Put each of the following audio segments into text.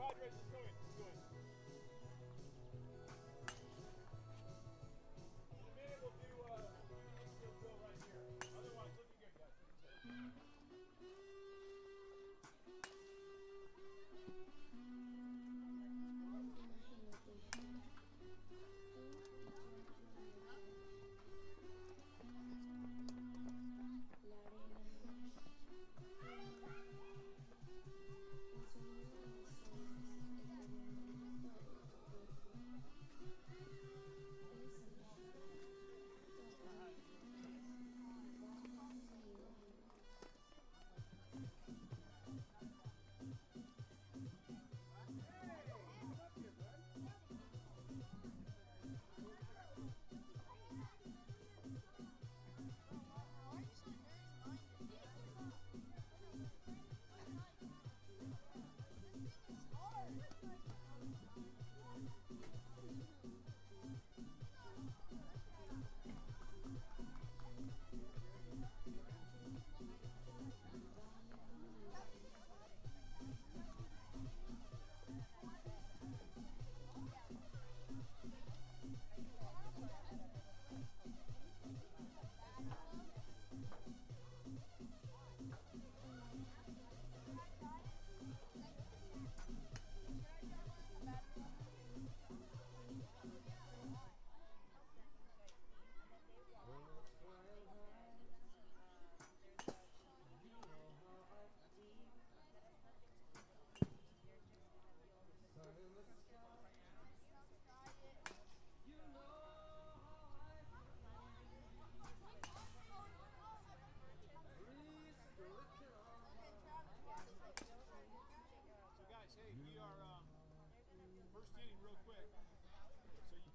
Padres, let's go in. Let's go in. In a minute, we'll do infield drill right here. Otherwise, looking good, guys.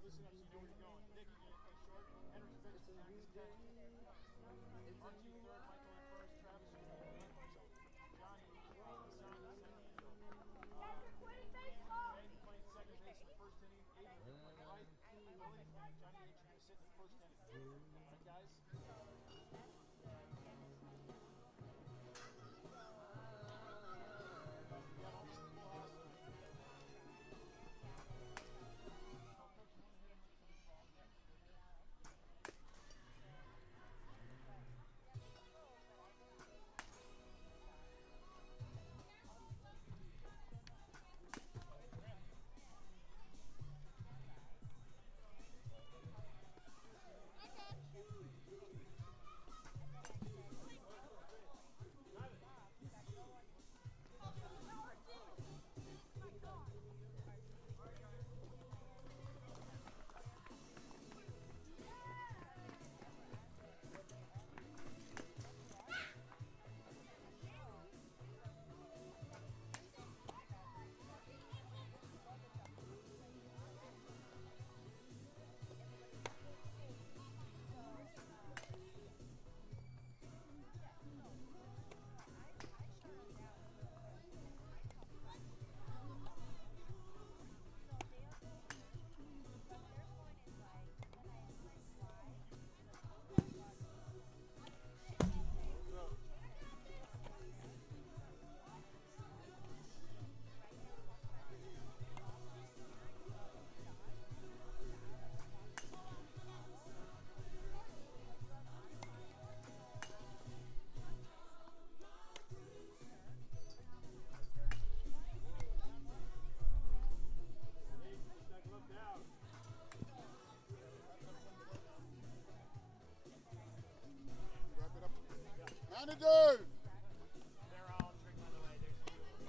Listen up so you know where you're going. Nick, you're going to play short. Henry's pitch, Max catch. Archie third, Michael in first, Travis in fourth. Johnny, Simon, center. Hayden playing second base in the first inning. Aiden playing right. Willie, Johnny H. are going to sit in the first inning. All right, guys?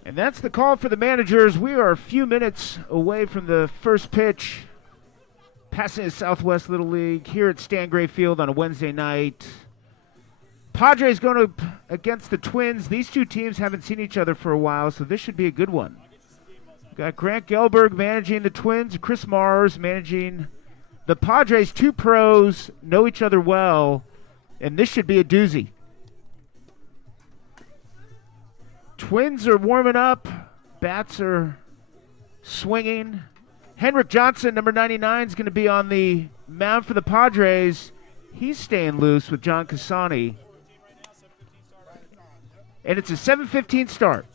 And that's the call for the managers. We are a few minutes away from the first pitch. Pasadena Southwest Little League here at Stan Gray Field on a Wednesday night. Padres going up against the Twins. These two teams haven't seen each other for a while, so this should be a good one. Got Grant Gelberg managing the Twins, Chris Mars managing the Padres. Two pros know each other well, and this should be a doozy. Twins are warming up. Bats are swinging. Henrik Johnson, number 99, is going to be on the mound for the Padres. He's staying loose with John Casani. And it's a 7:15 start.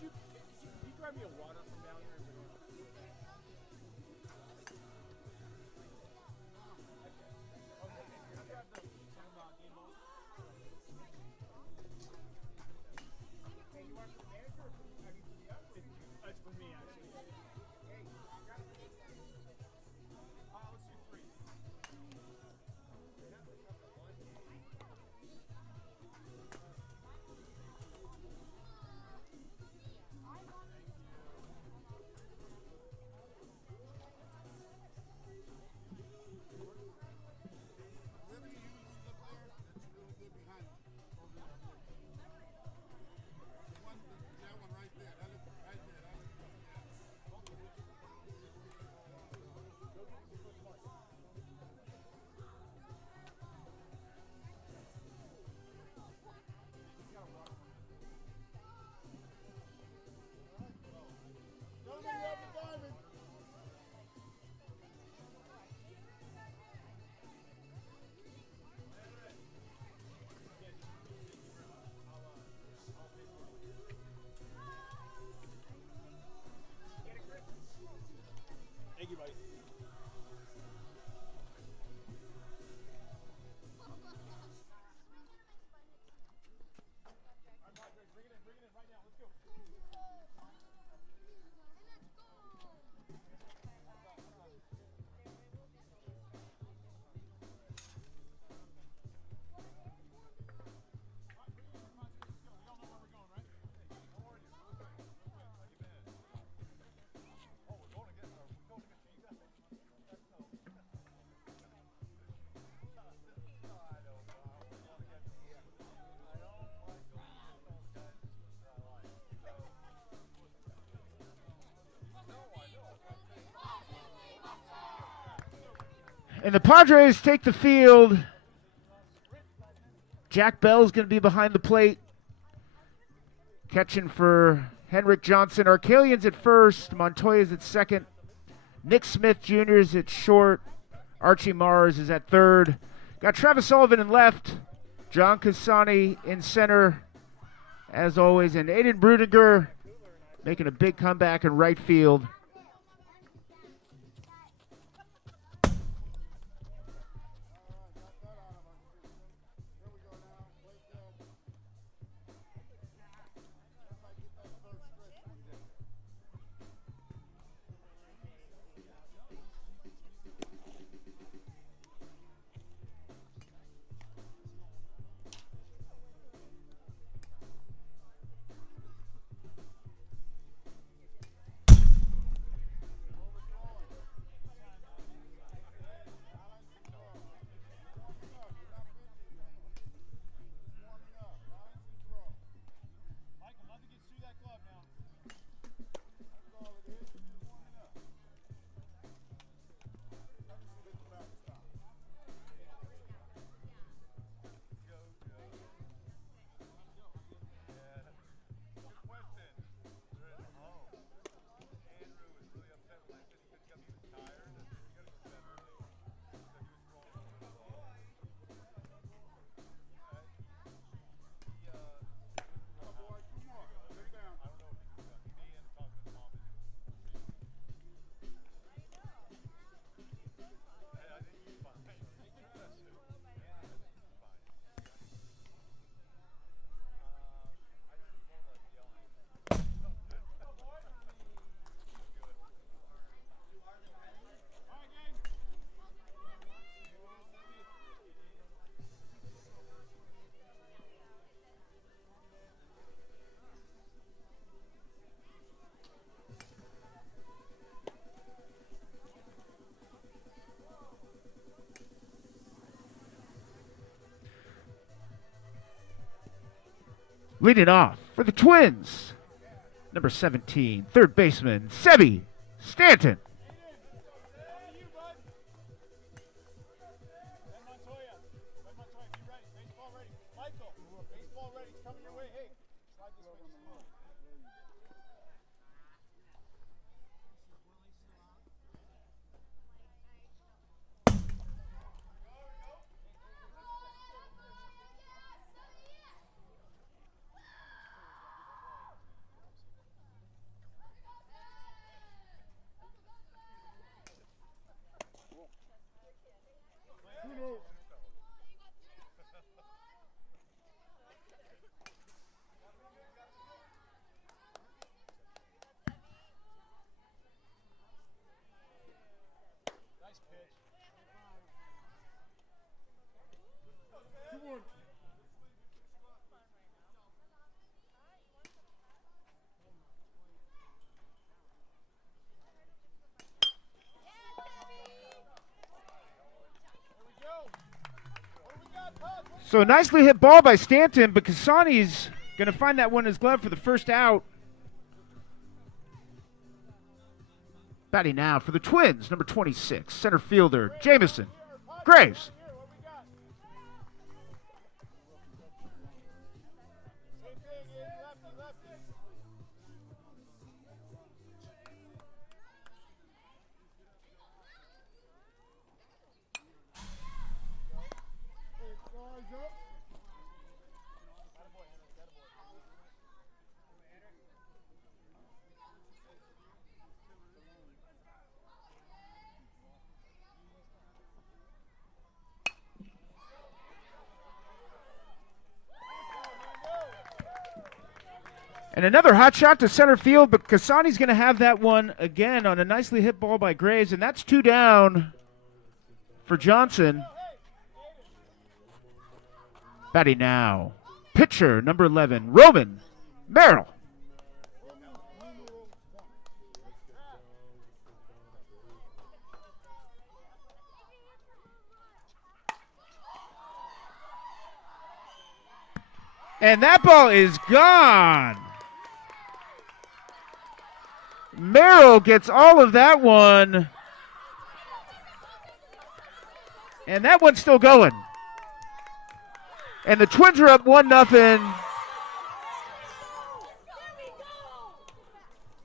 And the Padres take the field. Jack Bell's going to be behind the plate. Catching for Henrik Johnson. Arcalian's at first. Montoya's at second. Nick Smith Jr. is at short. Archie Mars is at third. Got Travis Sullivan in left. John Casani in center, as always. And Aiden Brudiger making a big comeback in right field. Leading off for the Twins, number 17, third baseman, Sebi Stanton. So a nicely hit ball by Stanton, but Casani's going to find that one in his glove for the first out. Batting now for the Twins, number 26, center fielder, Jamison Graves. And another hot shot to center field, but Casani's going to have that one again on a nicely hit ball by Graves, and that's 2 down for Johnson. Batting now, pitcher number 11, Roman Merrill. And that ball is gone. Merrill gets all of that one. And that one's still going. And the Twins are up 1-0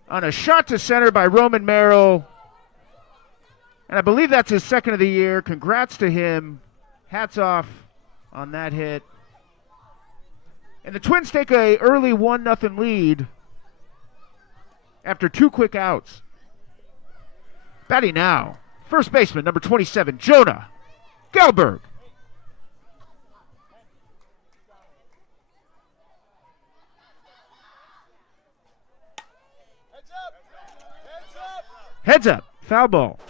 on a shot to center by Roman Merrill. And I believe that's his second of the year. Congrats to him. Hats off on that hit. And the Twins take a early 1-0 lead after 2 quick outs. Batting now, first baseman, number 27, Jonah Gelberg. Heads up, foul ball.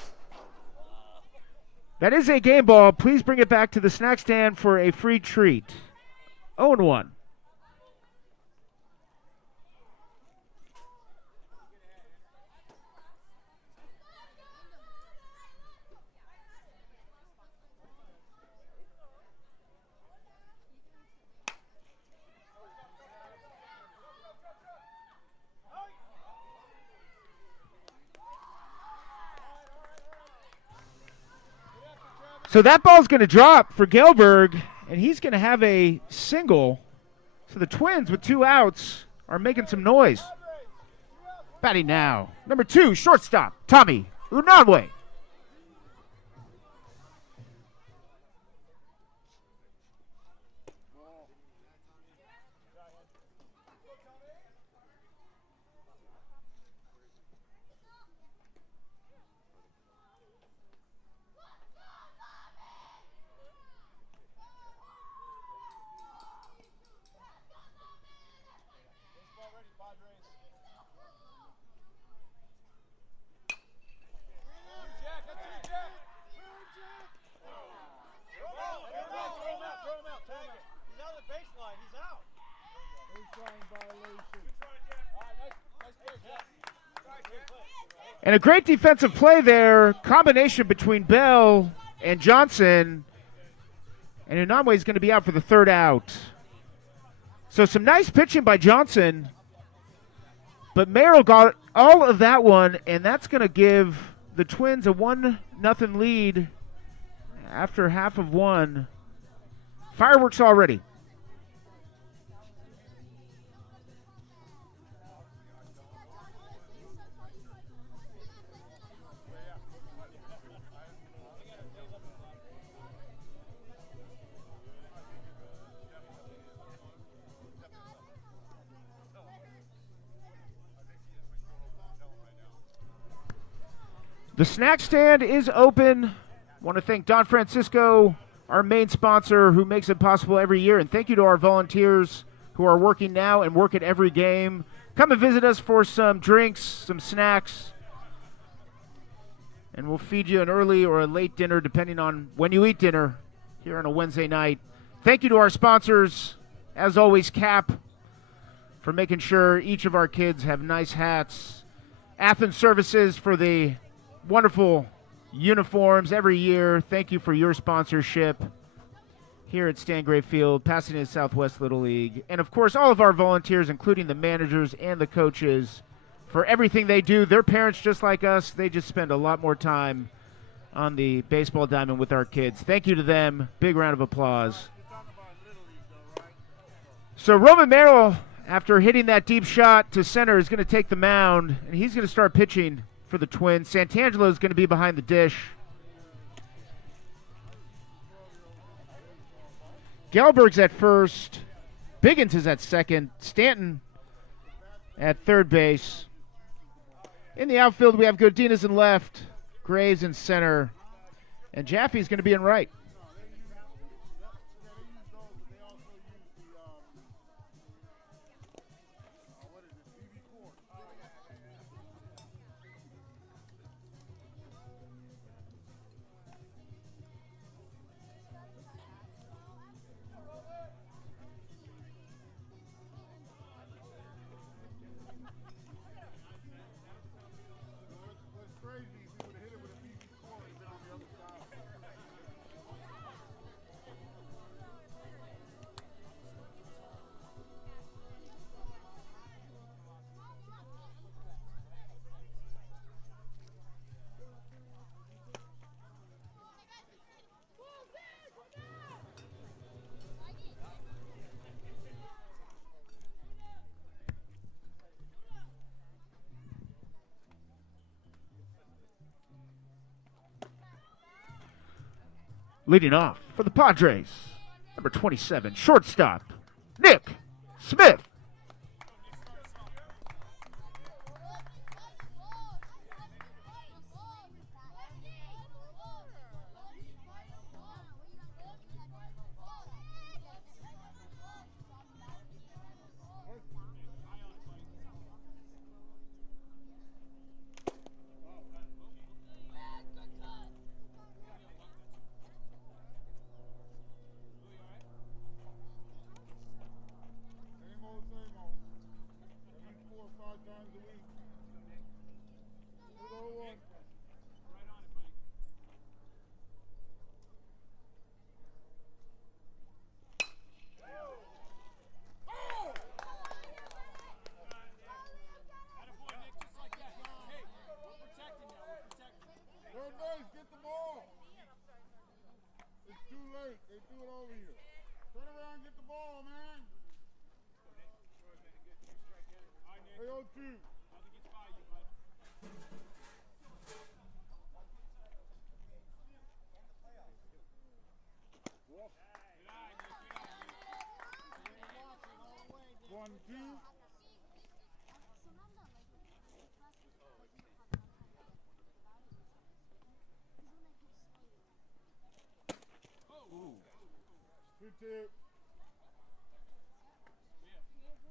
That is a game ball. Please bring it back to the snack stand for a free treat. 0-1. So that ball's going to drop for Gelberg, and he's going to have a single. So the Twins, with 2 outs, are making some noise. Batting now, number 2, shortstop, Tommy Unanue. And a great defensive play there, combination between Bell and Johnson. And Unanue is going to be out for the 3rd out. So some nice pitching by Johnson, but Merrill got all of that one, and that's going to give the Twins a 1-0 lead after half of one. Fireworks already. The snack stand is open. Want to thank Don Francisco, our main sponsor, who makes it possible every year. And thank you to our volunteers who are working now and work at every game. Come and visit us for some drinks, some snacks, and we'll feed you an early or a late dinner, depending on when you eat dinner here on a Wednesday night. Thank you to our sponsors, as always, Cap, for making sure each of our kids have nice hats. Athens Services for the wonderful uniforms every year. Thank you for your sponsorship here at Stan Gray Field, Pasadena Southwest Little League. And, of course, all of our volunteers, including the managers and the coaches, for everything they do. They're parents just like us. They just spend a lot more time on the baseball diamond with our kids. Thank you to them. Big round of applause. So Roman Merrill, after hitting that deep shot to center, is going to take the mound, and he's going to start pitching for the Twins. Santangelo is going to be behind the dish. Gelberg's at first. Biggins is at second. Stanton at third base. In the outfield, we have Godinez in left, Graves in center, and Jaffe's going to be in right. Leading off for the Padres, number 27, shortstop, Nick Smith.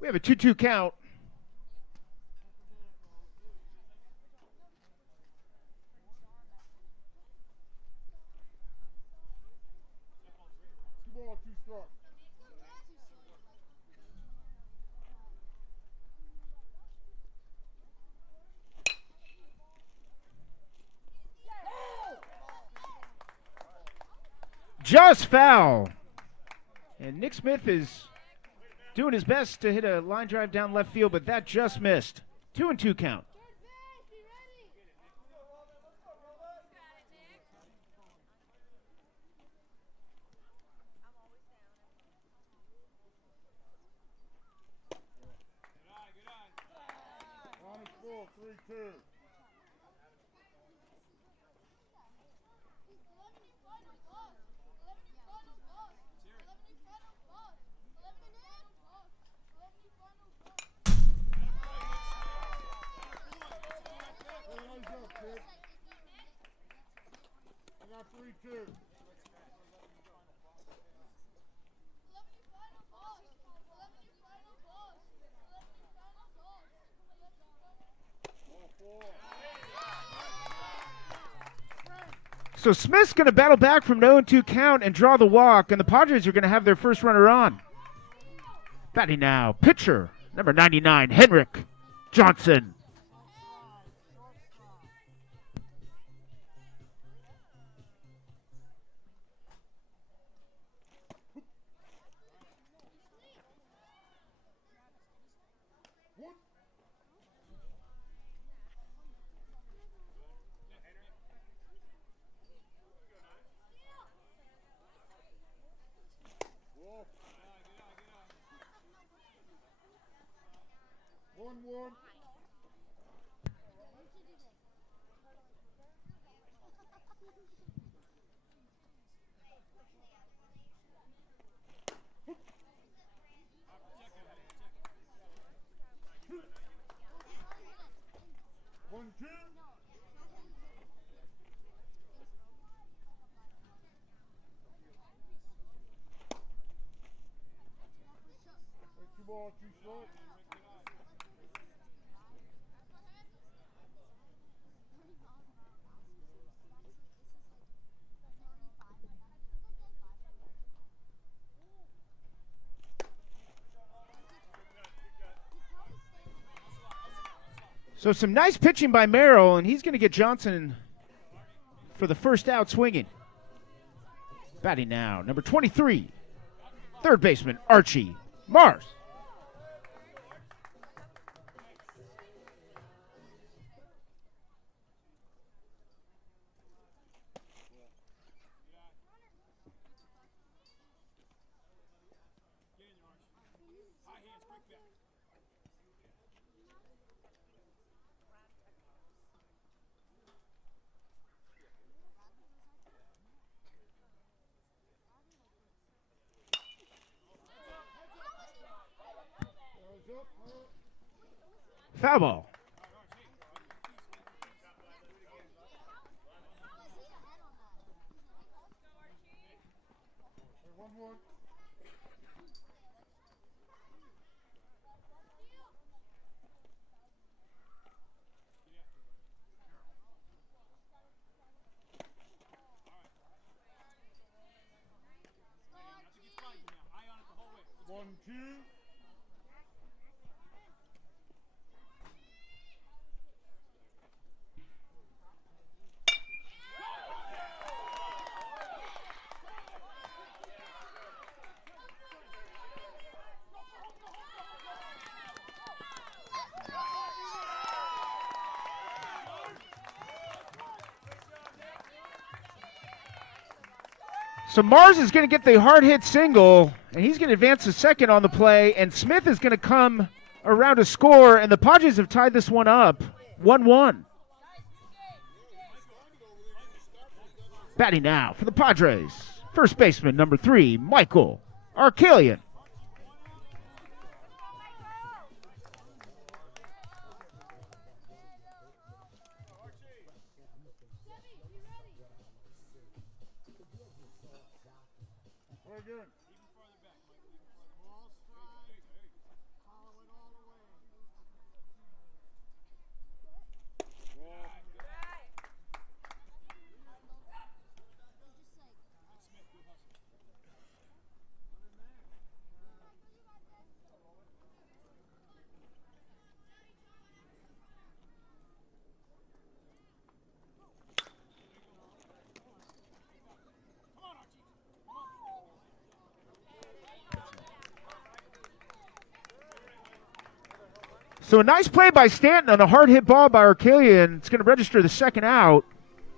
We have a 2-2 count. Just foul. And Nick Smith is Doing his best to hit a line drive down left field, but that just missed. 2-2 count. Ball, 3-2. I got 3-2. So Smith's going to battle back from 0-2 count and draw the walk, and the Padres are going to have their first runner on. Batting now, pitcher, number 99, Henrik Johnson. One. One, two. Two ball, two strikes. So some nice pitching by Merrill, and he's going to get Johnson for the first out swinging. Batting now, number 23, third baseman Archie Mars. Foul ball. One. One, two. So Mars is going to get the hard hit single, and he's going to advance to second on the play, and Smith is going to come around to score, and the Padres have tied this one up 1-1. Batting now for the Padres, first baseman number 3, Michael Arcalian. Good. So a nice play by Stanton on a hard hit ball by Arcalian. It's going to register the second out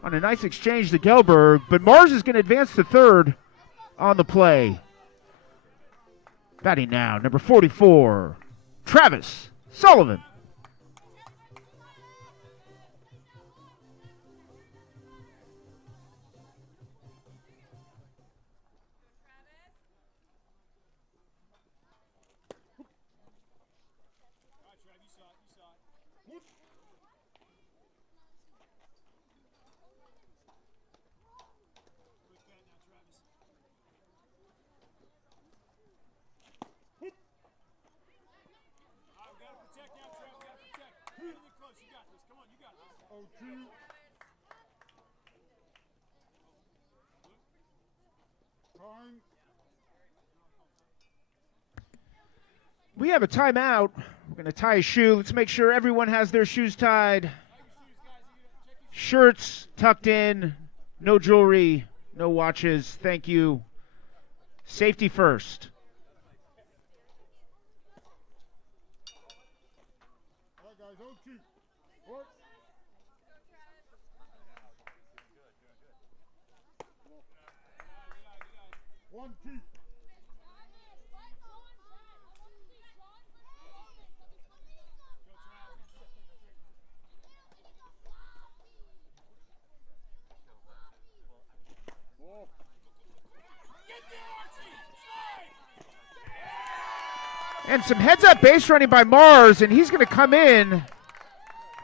on a nice exchange to Gelberg. But Mars is going to advance to third on the play. Batting now, number 44, Travis Sullivan. Oh, two. Time. We have a timeout. We're going to tie a shoe. Let's make sure everyone has their shoes tied. Shirts tucked in. No jewelry. No watches. Thank you. Safety first. All right, guys. Oh, two. What? 1, 2. And some heads-up base running by Mars, and he's going to come in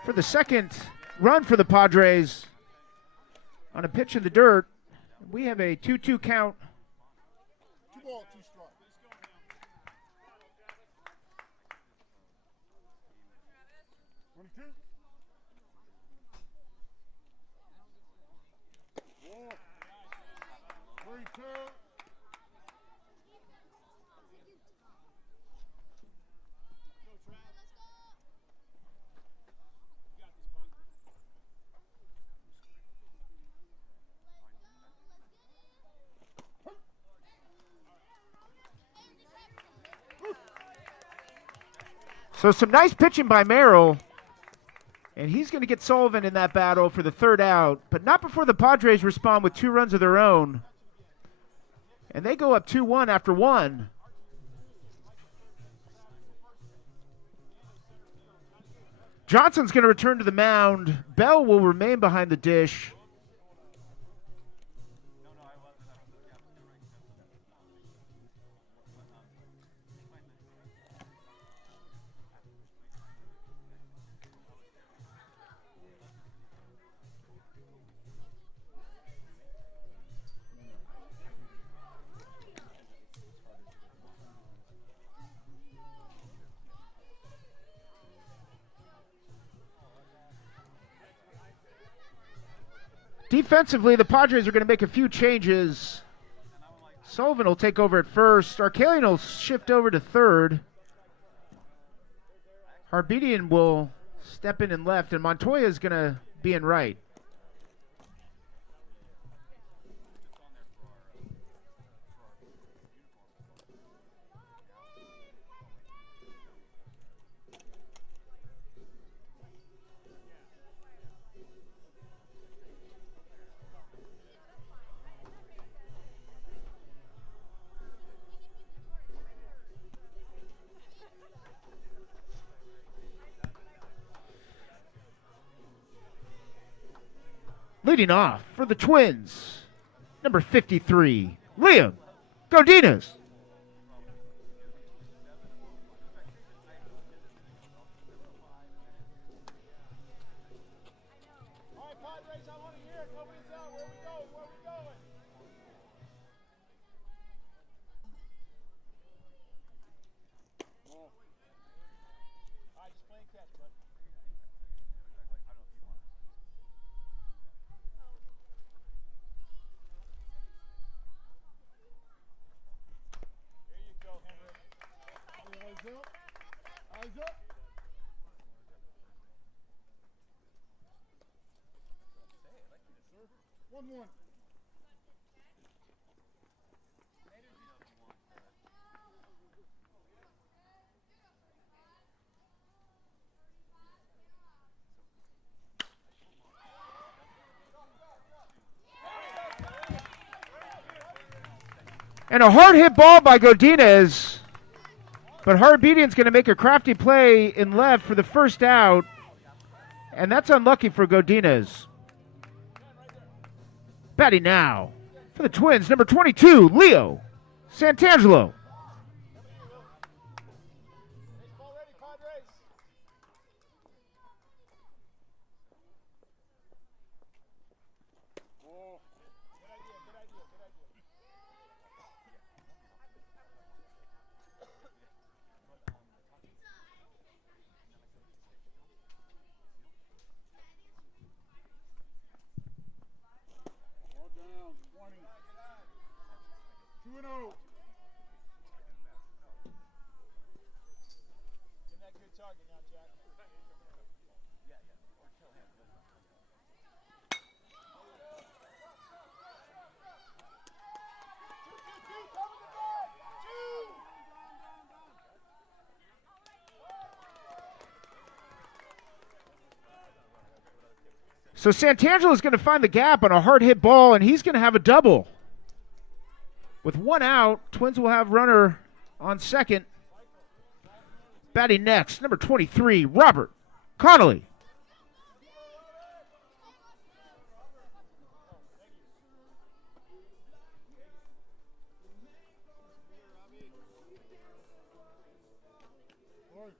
for the second run for the Padres on a pitch in the dirt. We have a 2-2 count. 2 ball, 2 strike. One, two. Walk. 3-2. So some nice pitching by Merrill, and he's going to get Sullivan in that battle for the third out, but not before the Padres respond with 2 runs of their own. And they go up 2-1 after 1. Johnson's going to return to the mound. Bell will remain behind the dish. Defensively, the Padres are going to make a few changes. Sullivan will take over at first. Arcalian will shift over to third. Harbedian will step in left, and Montoya is going to be in right. Leading off for the Twins, number 53, Liam Godinez. All right, Padres, I want to hear it. Nobody's out. Where we going? Where we going? All right, just play and catch, bud. There you go, Henry. Eyes up. Eyes up. Sir. 1-1. And a hard hit ball by Godinez. But Harbedian's going to make a crafty play in left for the first out. And that's unlucky for Godinez. Batting now for the Twins, number 22, Leo Santangelo. Baseball ready, Padres. Ball. Good idea, good idea, good idea. Ball down. 20. 2-0. Give that good target now, Jack. So Santangelo is going to find the gap on a hard hit ball, and he's going to have a double. With one out, Twins will have runner on second. Batting next, number 23, Robert Connolly. Right.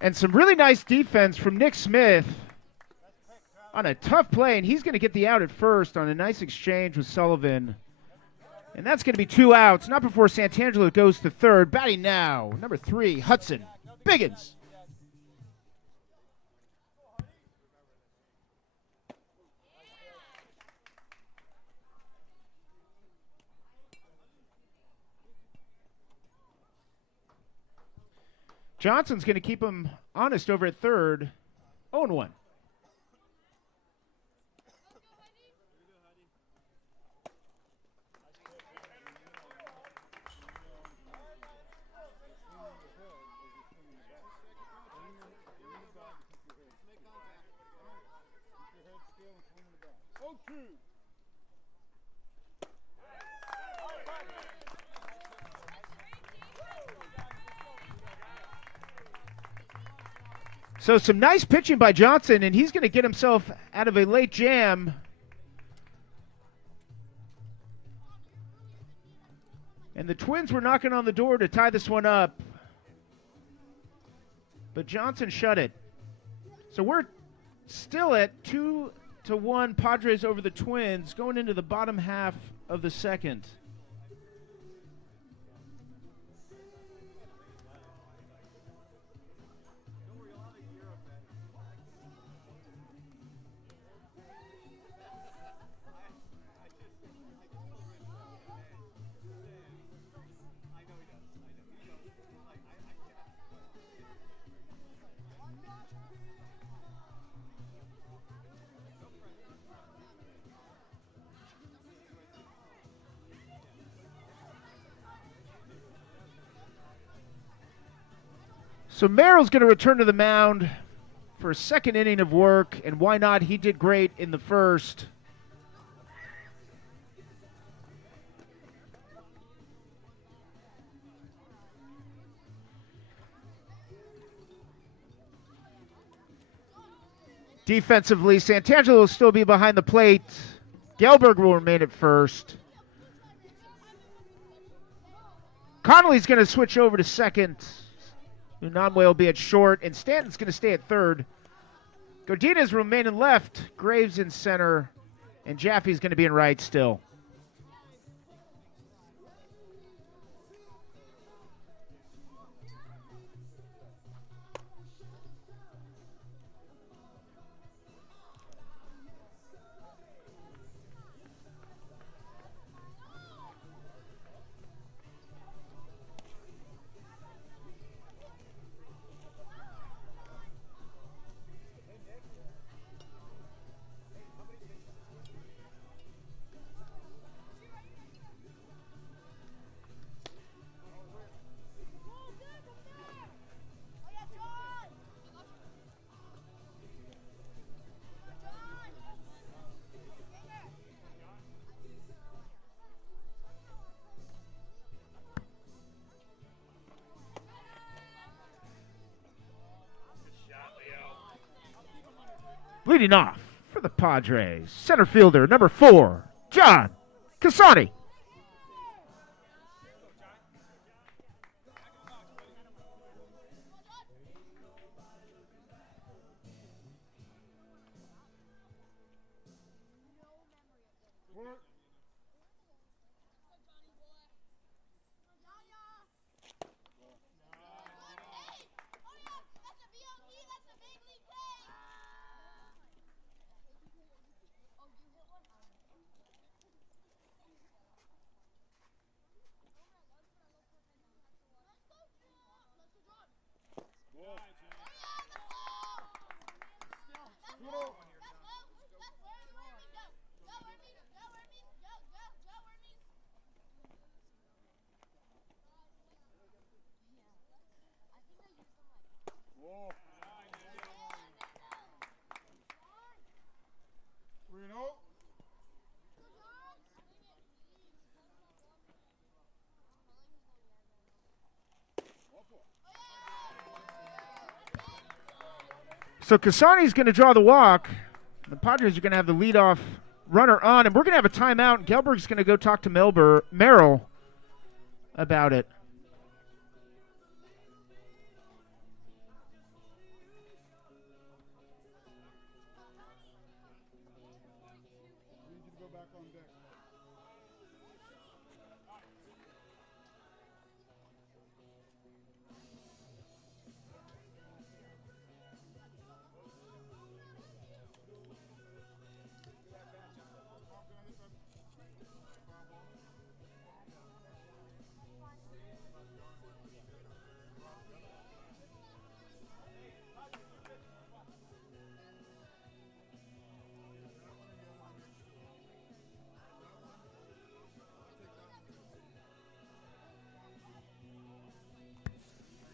And some really nice defense from Nick Smith on a tough play, and he's going to get the out at first on a nice exchange with Sullivan. And that's going to be 2 outs, not before Santangelo goes to third. Batting now, number 3, Hudson Biggins. Johnson's going to keep him honest over at third. 0-1. Oh, 2. So some nice pitching by Johnson, and he's going to get himself out of a late jam. And the Twins were knocking on the door to tie this one up. But Johnson shut it. So we're still at 2-1 Padres over the Twins going into the bottom half of the second. So Merrill's going to return to the mound for a second inning of work, and why not? He did great in the first. Defensively, Santangelo will still be behind the plate. Gelberg will remain at first. Connolly's going to switch over to second. Unanue will be at short, and Stanton's going to stay at third. Godinez will remain in left, Graves in center, and Jaffe's going to be in right still. Leading off for the Padres, center fielder, number 4, John Casani. Work. Whoa. 3-0. So Casani's going to draw the walk. The Padres are going to have the leadoff runner on, and we're going to have a timeout. And Gelberg's going to go talk to Merrill about it. Need you to go back on deck.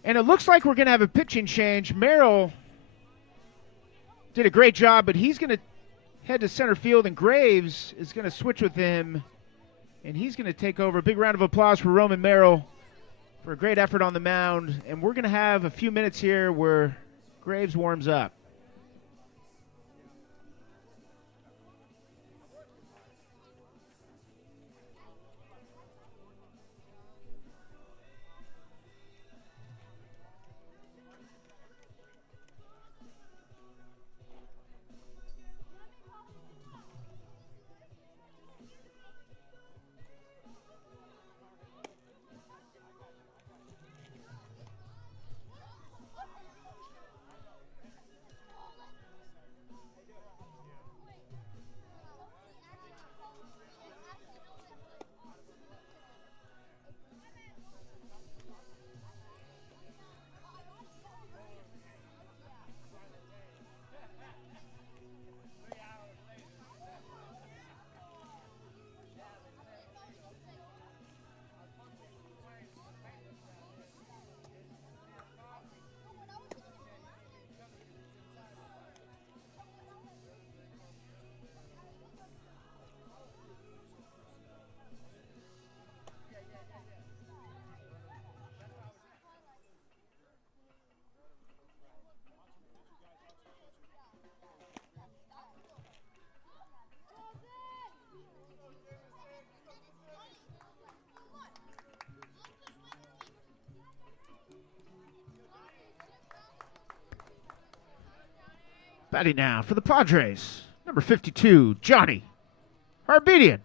And it looks like we're going to have a pitching change. Merrill did a great job, but he's going to head to center field, and Graves is going to switch with him, and he's going to take over. Big round of applause for Roman Merrill for a great effort on the mound. And we're going to have a few minutes here where Graves warms up. Batting now for the Padres, number 52, Johnny Harbedian.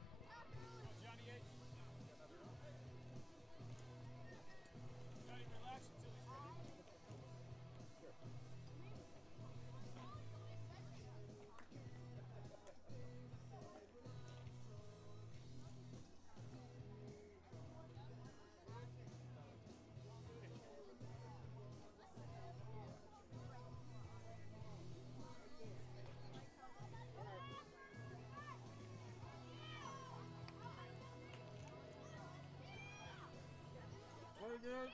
Play good.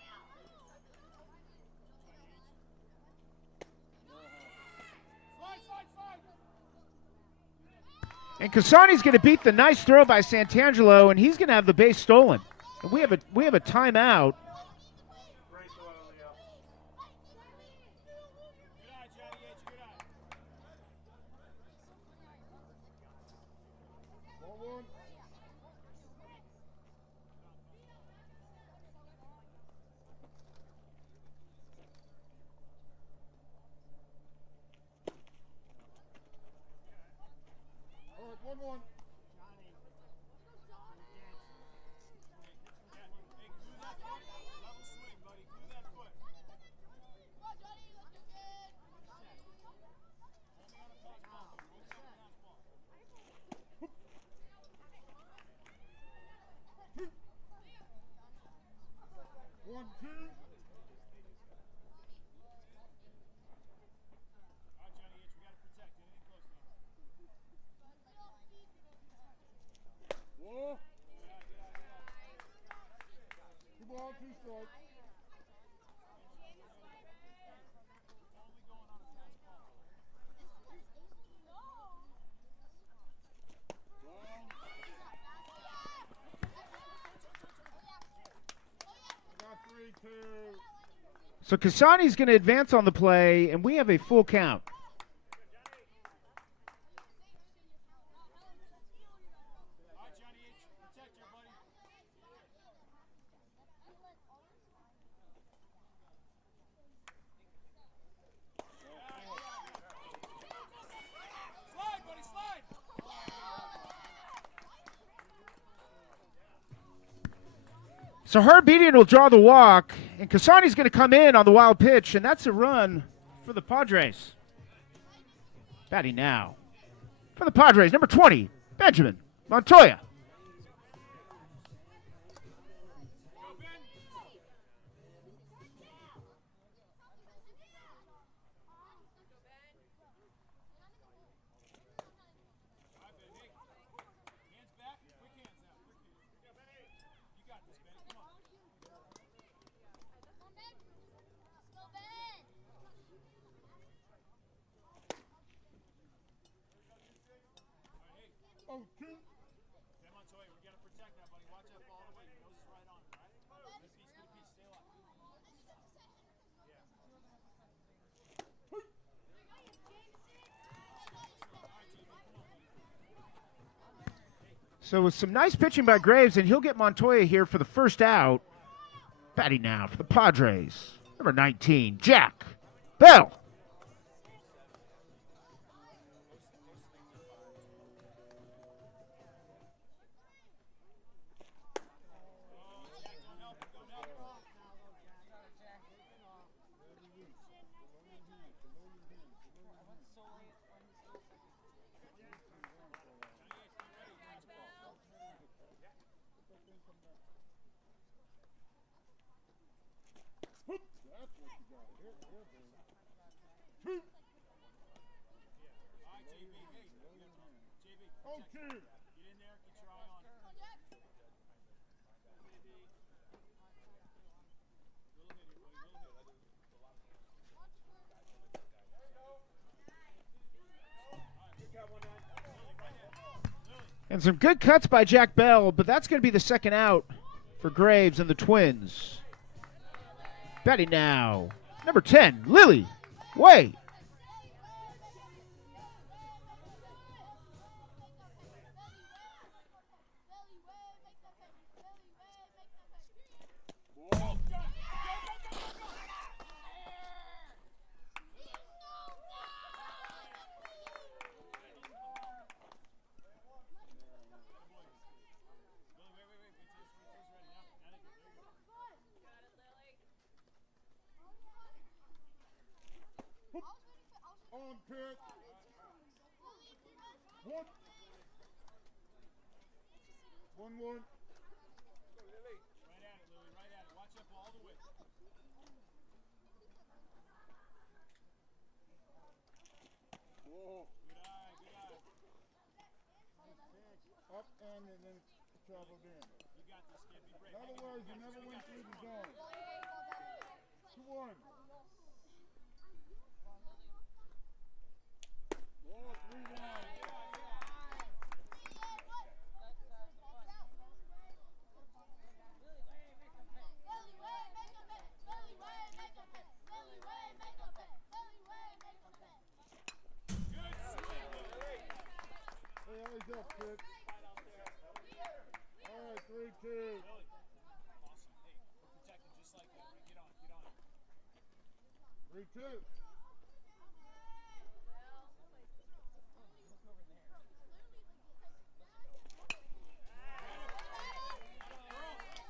And Casani's going to beat the nice throw by Santangelo, and he's going to have the base stolen. And we have a timeout. So Kasani's going to advance on the play, and we have a full count. All right, Johnny H. Protect your buddy. Slide, buddy, slide. So Herb Bedian will draw the walk, and Kasani's going to come in on the wild pitch, and that's a run for the Padres. Batting now for the Padres, number 20, Benjamin Montoya. Oh, two. Ben Montoya, we got to protect that, buddy. Watch that ball away. Your nose is right on it, all right? Good piece, stay alive. So with some nice pitching by Graves, and he'll get Montoya here for the first out. Batting now for the Padres, number 19, Jack Bell. That's what you got. Here, baby. All right, JB. Hey, JB. Oh, two. Get in there. Get your eye on it. And some good cuts by Jack Bell, but that's going to be the second out for Graves and the Twins. Batting now, number 10, Lily Way. On pitch. One. 1-1. Right at it, Lily. Right at it. Watch that ball all the way. Whoa. Good eye. Good eye. Up and then traveled in. You got this, kid. Be brave. In other words, you never went through the zone. 2-1. Whoa, 3-1. Hey, how's that, kid? All right, 3-2. Awesome. Hey, protect him just like that. Get on it. 3-2.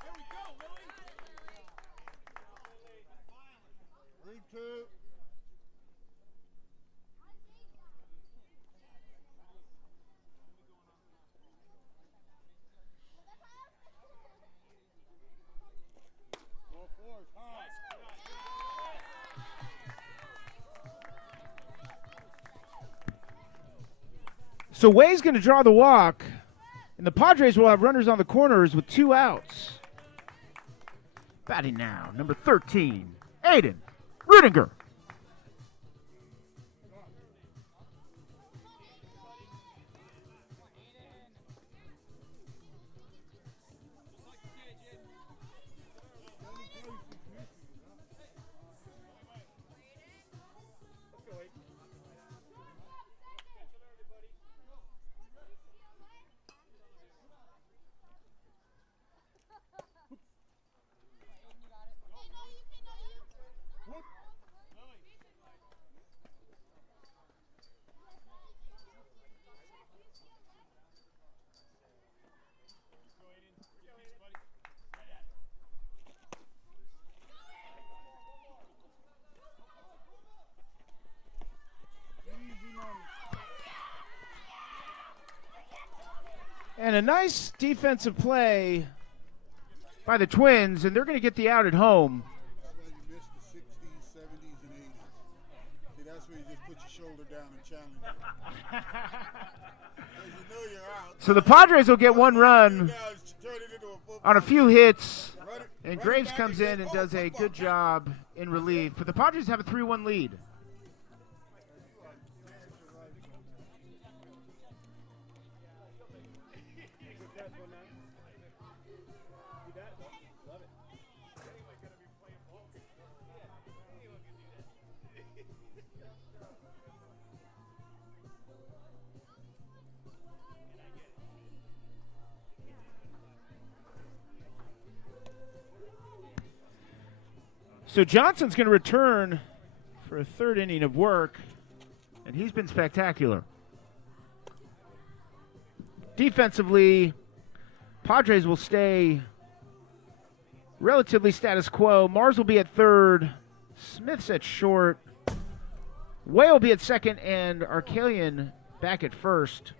Here we go, Lily. 3-2. Well, fours, high. So Way's going to draw the walk, and the Padres will have runners on the corners with 2 outs. Batting now, number 13, Aiden Rudiger. And a nice defensive play by the Twins, and they're going to get the out at home. That's why you missed the 60s, 70s, and 80s. See, that's where you just put your shoulder down and challenge it. 'Cause you know you're out. So the Padres will get one run Now it's turned it into a football. on a few hits, Run it- and run it Graves back comes again. in and Oh, does a football. good job in relief. But the Padres have a 3-1 lead. So Johnson's going to return for a third inning of work, and he's been spectacular. Defensively, Padres will stay relatively status quo. Mars will be at third, Smith's at short, Way will be at second, and Arkalian back at first.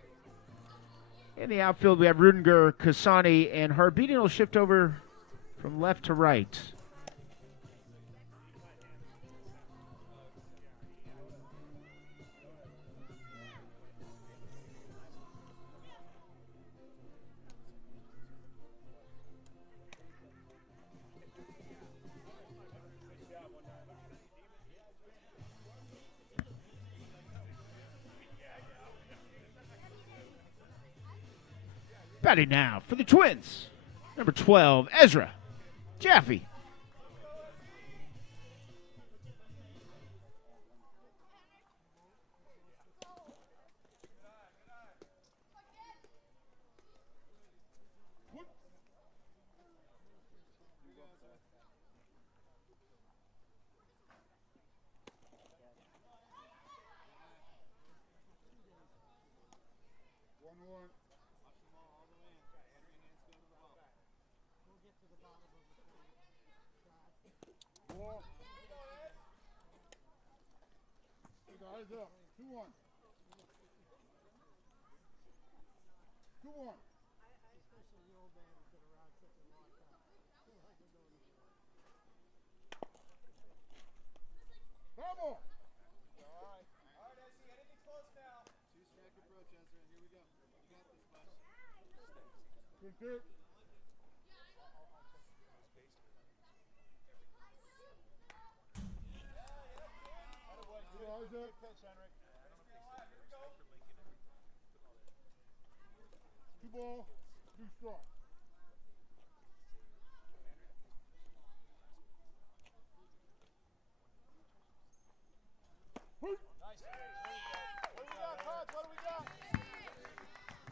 In the outfield, we have Rudinger, Kasani, and Harbedian will shift over from left to right. Batting now for the Twins, number 12, Ezra Jaffe. Guys up. 2-1. 2-1. Vamos. All right, I see anything close now. Two-strike approach, Ezra, and here we go. You got this, bud. Good pitch. Guys up. Pitch, Henrik. 2 ball, 2 strike. Nice. What do we got, Pods? What do we got?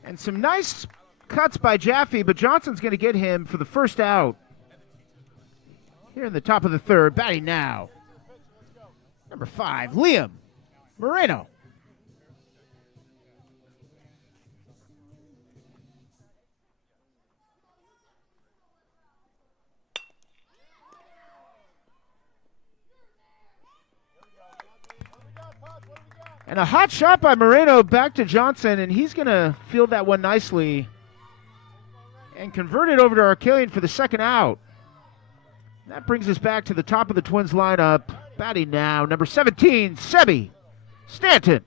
And some nice cuts by Jaffe, but Johnson's going to get him for the first out. Here in the top of the third, batting now, number 5, Liam Moreno. And a hot shot by Moreno back to Johnson, and he's going to field that one nicely and convert it over to Arkalian for the second out. That brings us back to the top of the Twins lineup. Batting now, number 17, Sebi Stanton.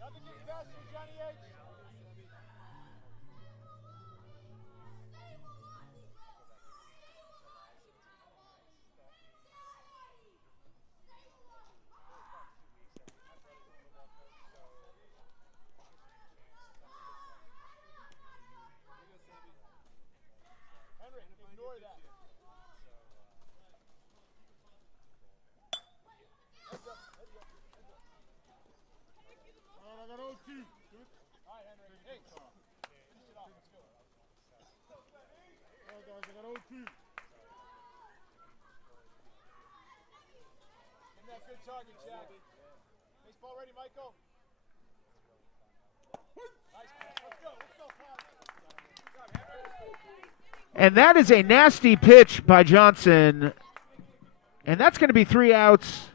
Nothing gets past you, Johnny H. Henrik, ignore that. I got OT. Good. All right, Henrik. Hey, finish it off. Let's go. All right, guys, I got OT. Give him that good target, Jackie. Baseball ready, Michael? Nice pitch. Let's go. Let's go, Pods. Good job, Henrik. And that is a nasty pitch by Johnson. And that's going to be 3 outs.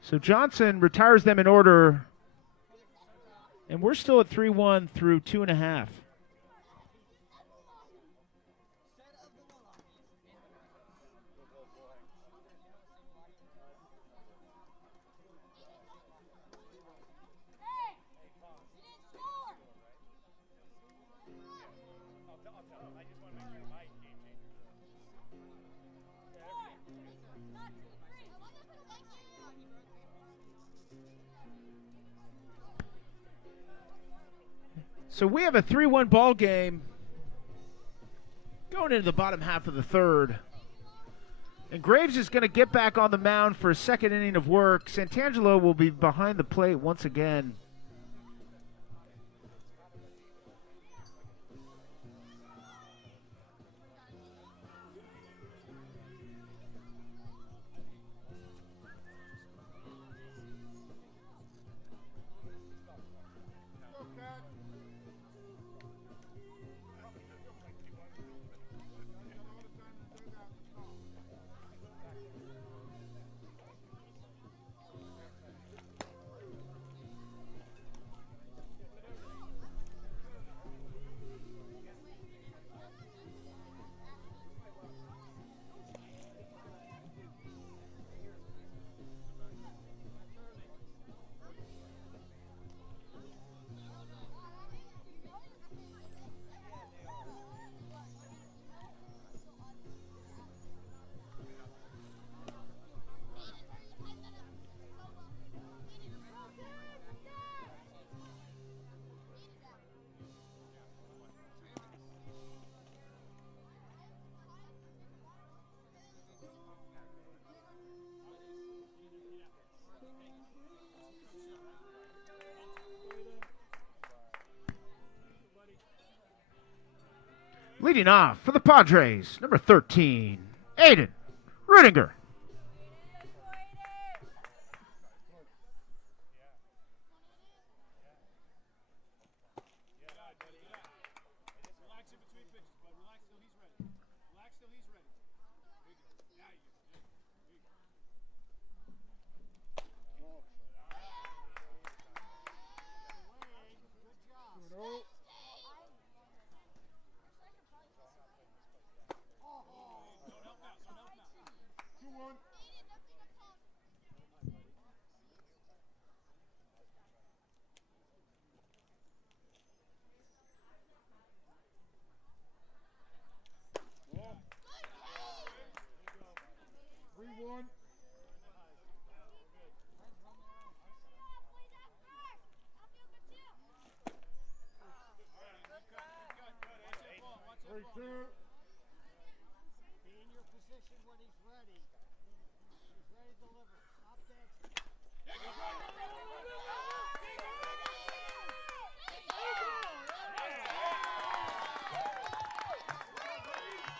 So Johnson retires them in order. And we're still at 3-1 through 2.5. So we have a 3-1 ball game going into the bottom half of the third. And Graves is going to get back on the mound for a second inning of work. Santangelo will be behind the plate once again. Leading off for the Padres, number 13, Aiden Rudinger.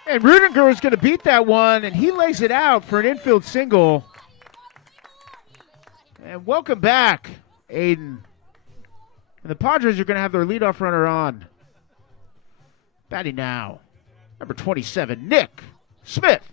And Rudinger is going to beat that one, and he lays it out for an infield single. And welcome back, Aiden. And the Padres are going to have their leadoff runner on. Batting now, number 27, Nick Smith.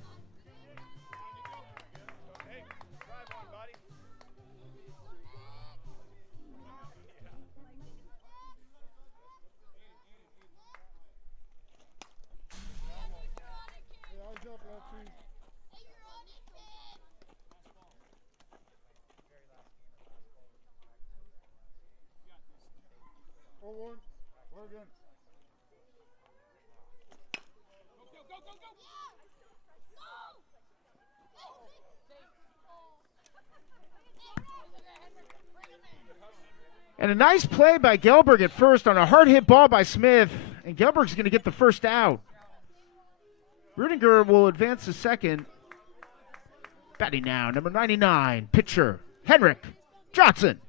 And a nice play by Gelberg at first on a hard hit ball by Smith. And Gelberg's going to get the first out. Rudinger will advance to second. Batting now, number 99, pitcher Henrik Johnson.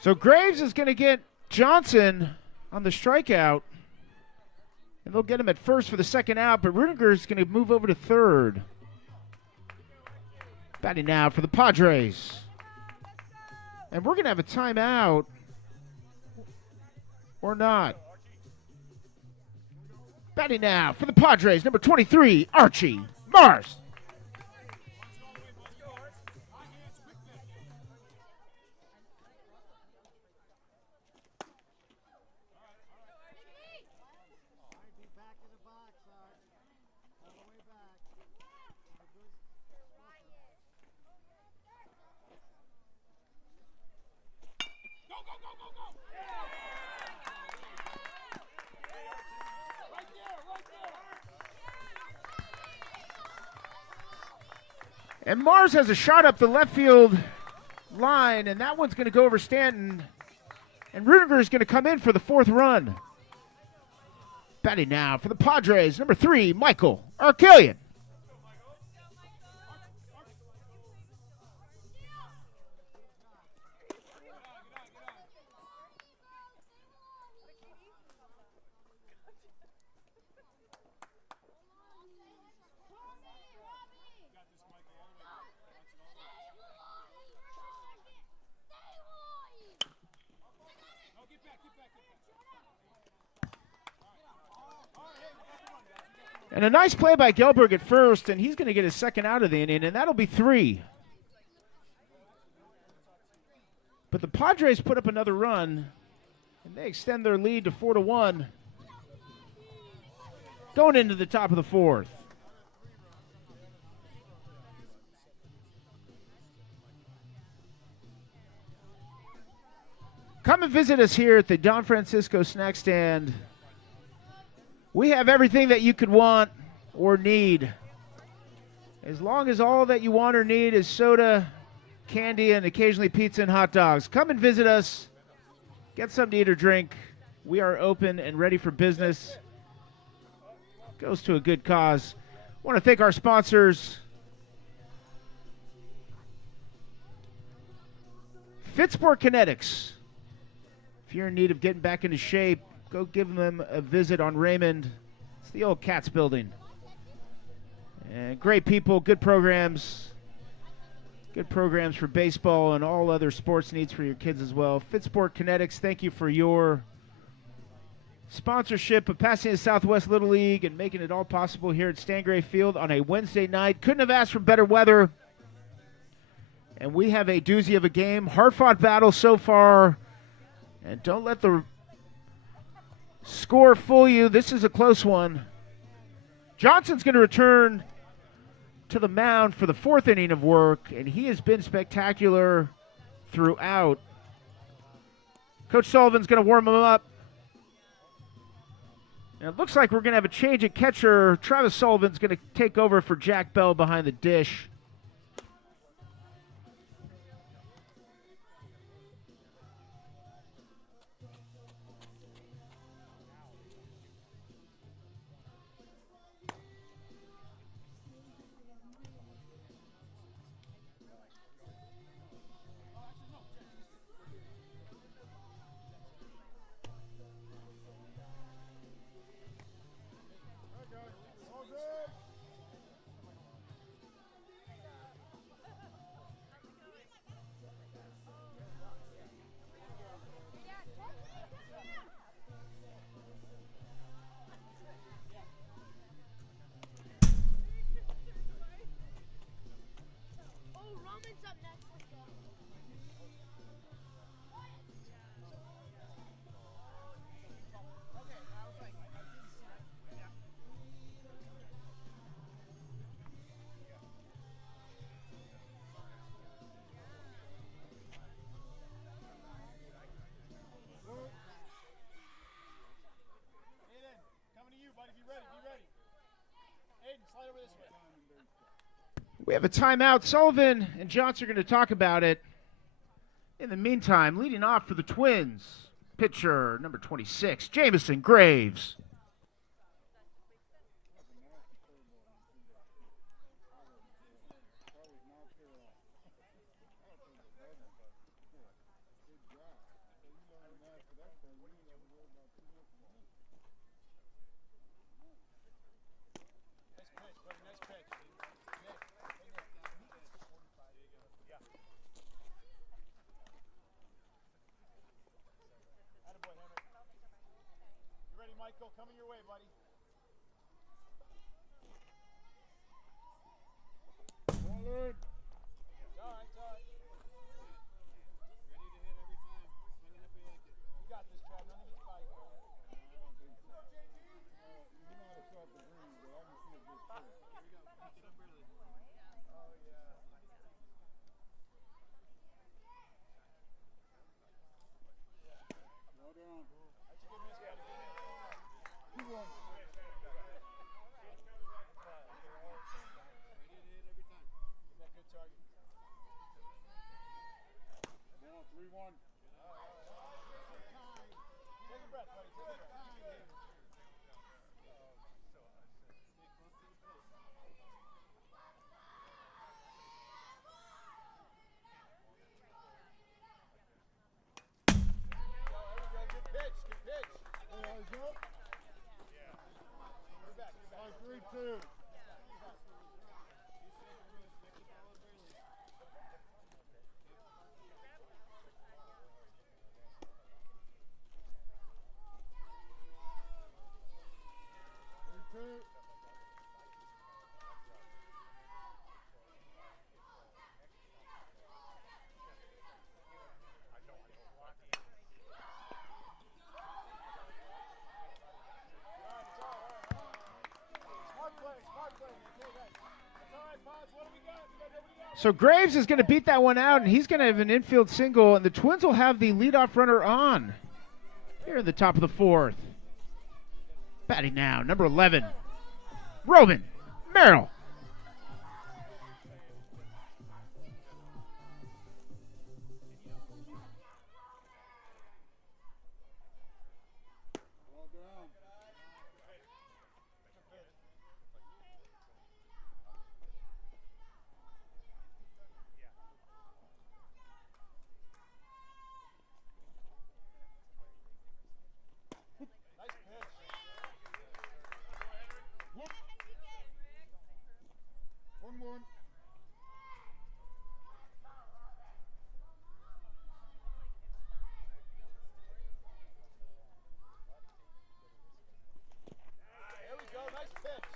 So Graves is going to get Johnson on the strikeout. And they'll get him at first for the second out, but Rudiger is going to move over to third. Batting now for the Padres. And we're going to have a timeout. Or not. Batting now for the Padres, number 23, Archie Mars. And Mars has a shot up the left field line, and that one's going to go over Stanton. And Rudiger is going to come in for the fourth run. Batting now for the Padres, number 3, Michael Arcelian. And a nice play by Gelberg at first, and he's going to get his second out of the inning, and that'll be 3. But the Padres put up another run, and they extend their lead to 4-1. Going into the top of the fourth. Come and visit us here at the Don Francisco Snack Stand. We have everything that you could want or need. As long as all that you want or need is soda, candy, and occasionally pizza and hot dogs. Come and visit us. Get something to eat or drink. We are open and ready for business. Goes to a good cause. I want to thank our sponsors. Fitsport Kinetics. If you're in need of getting back into shape, go give them a visit on Raymond. It's the old Cats building. And great people, good programs. Good programs for baseball and all other sports needs for your kids as well. Fitsport Kinetics, thank you for your sponsorship of Pasadena Southwest Little League and making it all possible here at Stangrave Field on a Wednesday night. Couldn't have asked for better weather. And we have a doozy of a game. Hard-fought battle so far. And don't let the score fool you. This is a close one. Johnson's going to return to the mound for the fourth inning of work, and he has been spectacular throughout. Coach Sullivan's going to warm him up. And it looks like we're going to have a change at catcher. Travis Sullivan's going to take over for Jack Bell behind the dish. We have a timeout. Sullivan and Johnson are going to talk about it. In the meantime, leading off for the Twins, pitcher number 26, Jamison Graves. pitch, buddy. Nice pitch. Nick. Hey, Nick. Yeah. Attaboy, Henrik. You ready, Michael? Coming your way, buddy. Ball in. It's all right, it's all right. Ready to hit every time. Swing it if we like it. You got this, Trav. None of these fighting, brother. You know how to start the green, but I can see it this quick. Here we go. Pick it up early. Oh, yeah. Slow down. That's a good miss, buddy. Good one. Ready to hit every time. Give him that good target. Ball 3-1. Take a breath, buddy. Take a breath. Good pitch. Hey, eyes up. You're back. All right, 3-2. So Graves is going to beat that one out, and he's going to have an infield single, and the Twins will have the leadoff runner on here in the top of the fourth. Batting now, number 11, Roman Merrill. Ball down. Whoop. 1-1. There we go. Nice pitch.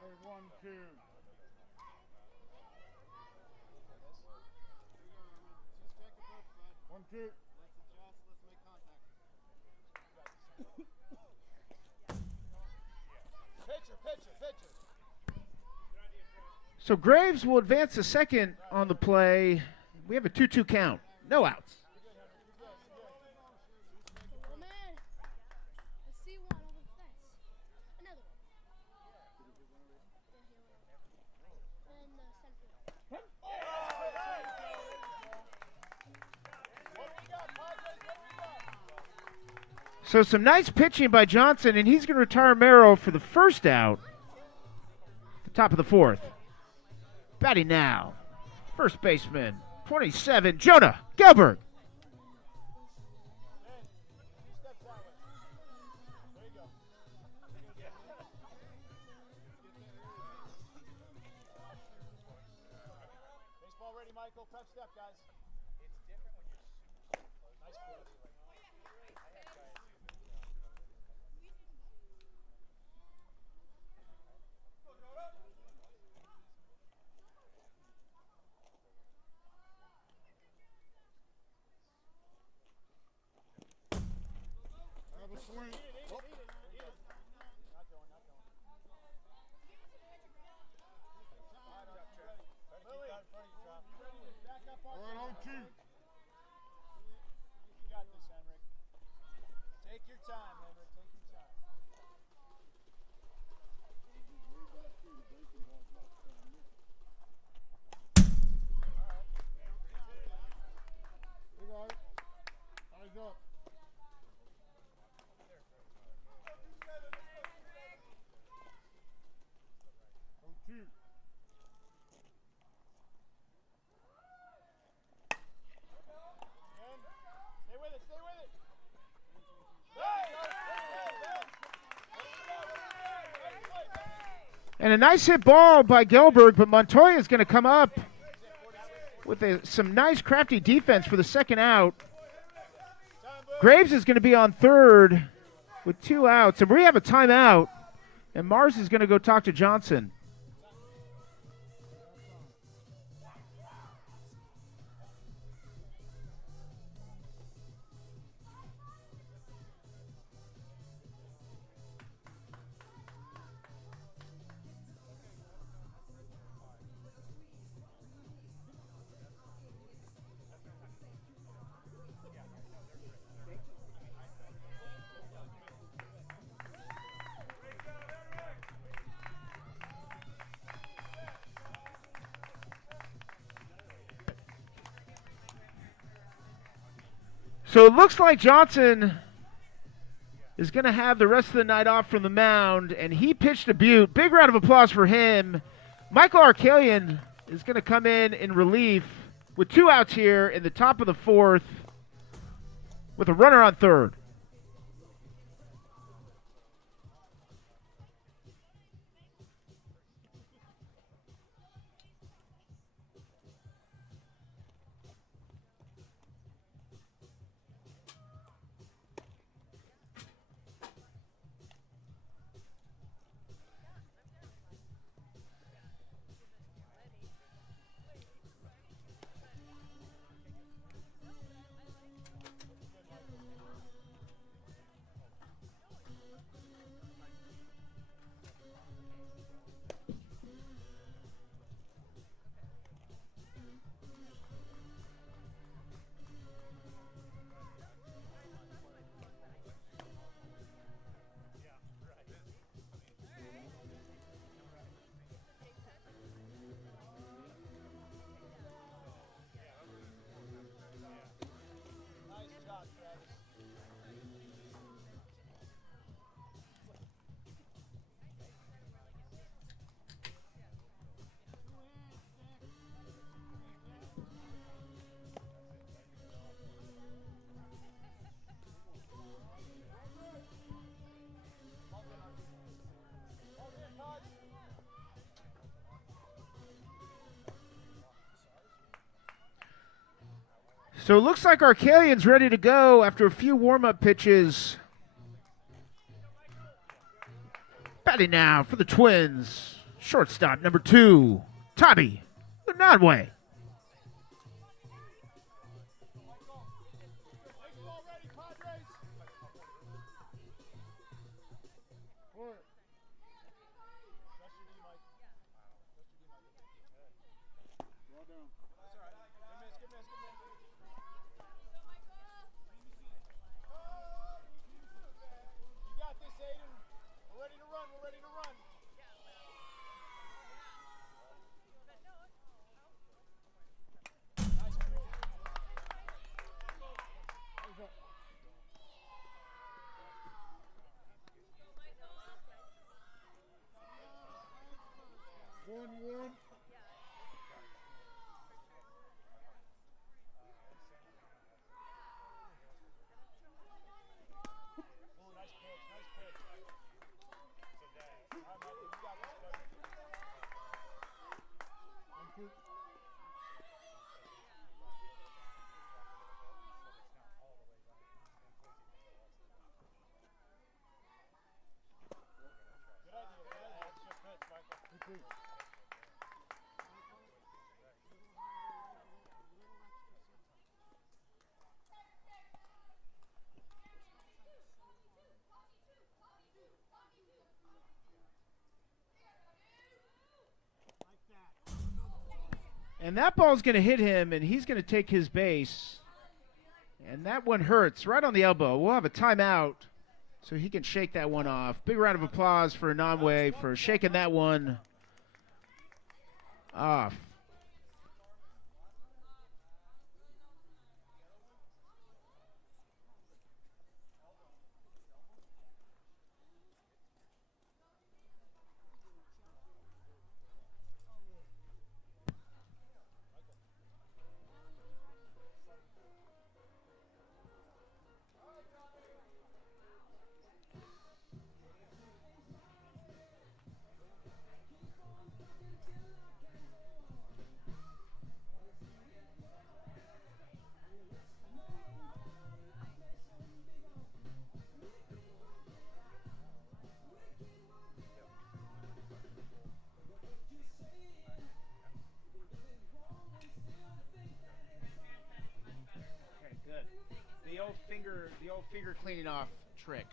Hey, 1-2. 1-2. Let's adjust. Let's make contact. Pitcher. So Graves will advance to second on the play. We have a 2-2 count. No outs. Oh man, I see one over the fence. Another one. And center. What we got, Padres? What we got? So some nice pitching by Johnson, and he's going to retire Merrill for the first out. The top of the fourth. Batting now, first baseman, 27, Jonah Gelberg. Steps that way. There you go. Baseball ready, Michael. Tough step, guys. It's different when you're super close. Nice pitch. Have a swing. Oh. Not going. Lily, back up on All right, 0-2. You got this, Henrik. Take your time, Henrik. Take your time. Hey, guys. Eyes up. 0-2. Stay with it. Hey! And a nice hit ball by Gelberg, but Montoya is going to come up with some nice crafty defense for the second out. Graves is going to be on third with 2 outs. And we have a timeout, and Mars is going to go talk to Johnson. So it looks like Johnson is going to have the rest of the night off from the mound, and he pitched a beaut. Big round of applause for him. Michael Arkalian is going to come in relief with 2 outs here in the top of the 4th with a runner on third. So it looks like Arkalian's ready to go after a few warm-up pitches. Batting now for the Twins, shortstop number 2, Tabi Nonway. Baseball ready, Padres. What? Draw down. That's all right. Good miss. You got this, Aiden. We're ready to run. One. Oh, nice pitch. All right, Michael, you got this, buddy. Good idea. That's a good pitch, Michael. And that ball's going to hit him, and he's going to take his base. And that one hurts right on the elbow. We'll have a timeout so he can shake that one off. Big round of applause for Nonway for shaking that one off. old finger cleaning off trick.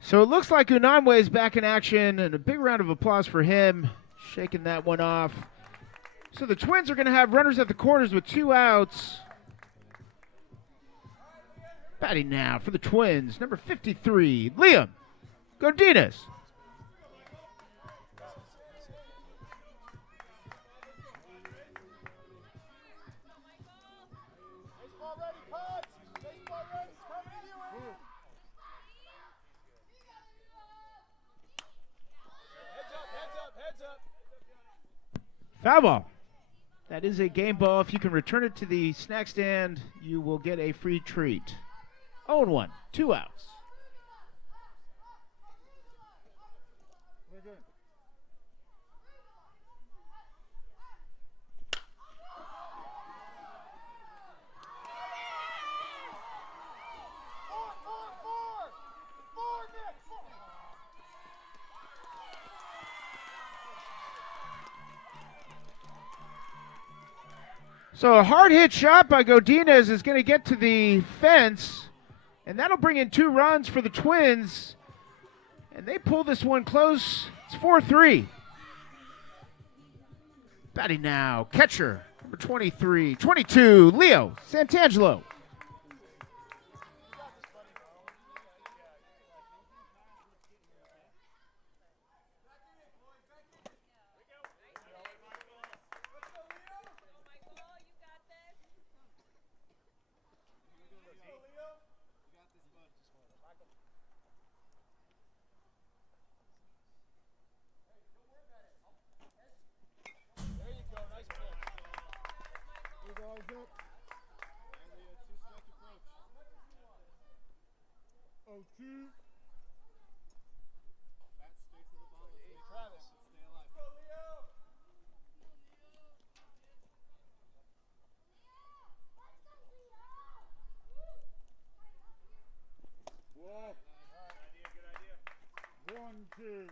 So it looks like Unanwe is back in action, and a big round of applause for him, shaking that one off. So the Twins are going to have runners at the corners with 2 outs. Batting now for the Twins, number 53, Liam Godinez. Baseball ready, Pods! Baseball ready, it's coming to you, Andy! Heads up. Foul ball. That is a game ball. If you can return it to the snack stand, you will get a free treat. 0-1, 2 outs. We're good. Four, Nick! So a hard hit shot by Godinez is going to get to the fence, and that'll bring in 2 runs for the Twins. And they pull this one close. It's 4-3. Batting now, catcher, number 22, Leo Santangelo. There you go, nice pitch. Hey, guys, up. Two-step approach. 0-2. Bat, stay to the ball. Let's make Travis. Stay alive. Whoa. Good idea. 1-2.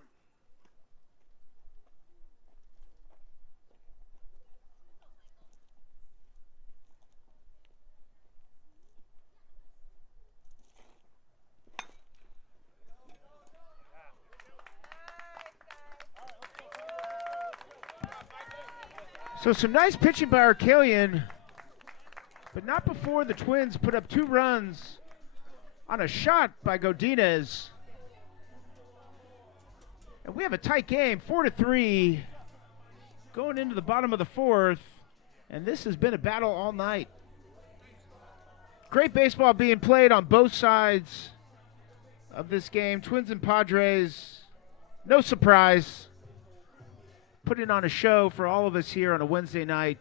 So some nice pitching by Arcalian, but not before the Twins put up 2 runs on a shot by Godinez. And we have a tight game, 4-3, going into the bottom of the 4th, and this has been a battle all night. Great baseball being played on both sides of this game. Twins and Padres, no surprise, putting on a show for all of us here on a Wednesday night.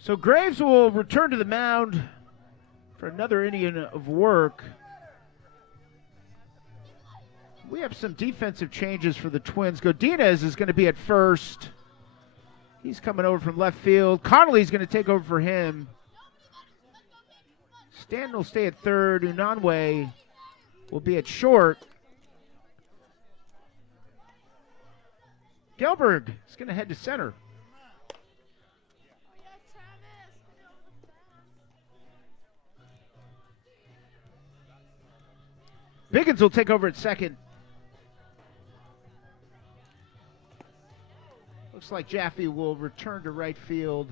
So Graves will return to the mound for another inning of work. We have some defensive changes for the Twins. Godinez is going to be at first. He's coming over from left field. Connolly's going to take over for him. Stanton will stay at third. Unanwe will be at short. Gelberg is going to head to center. Biggins will take over at second. Looks like Jaffe will return to right field.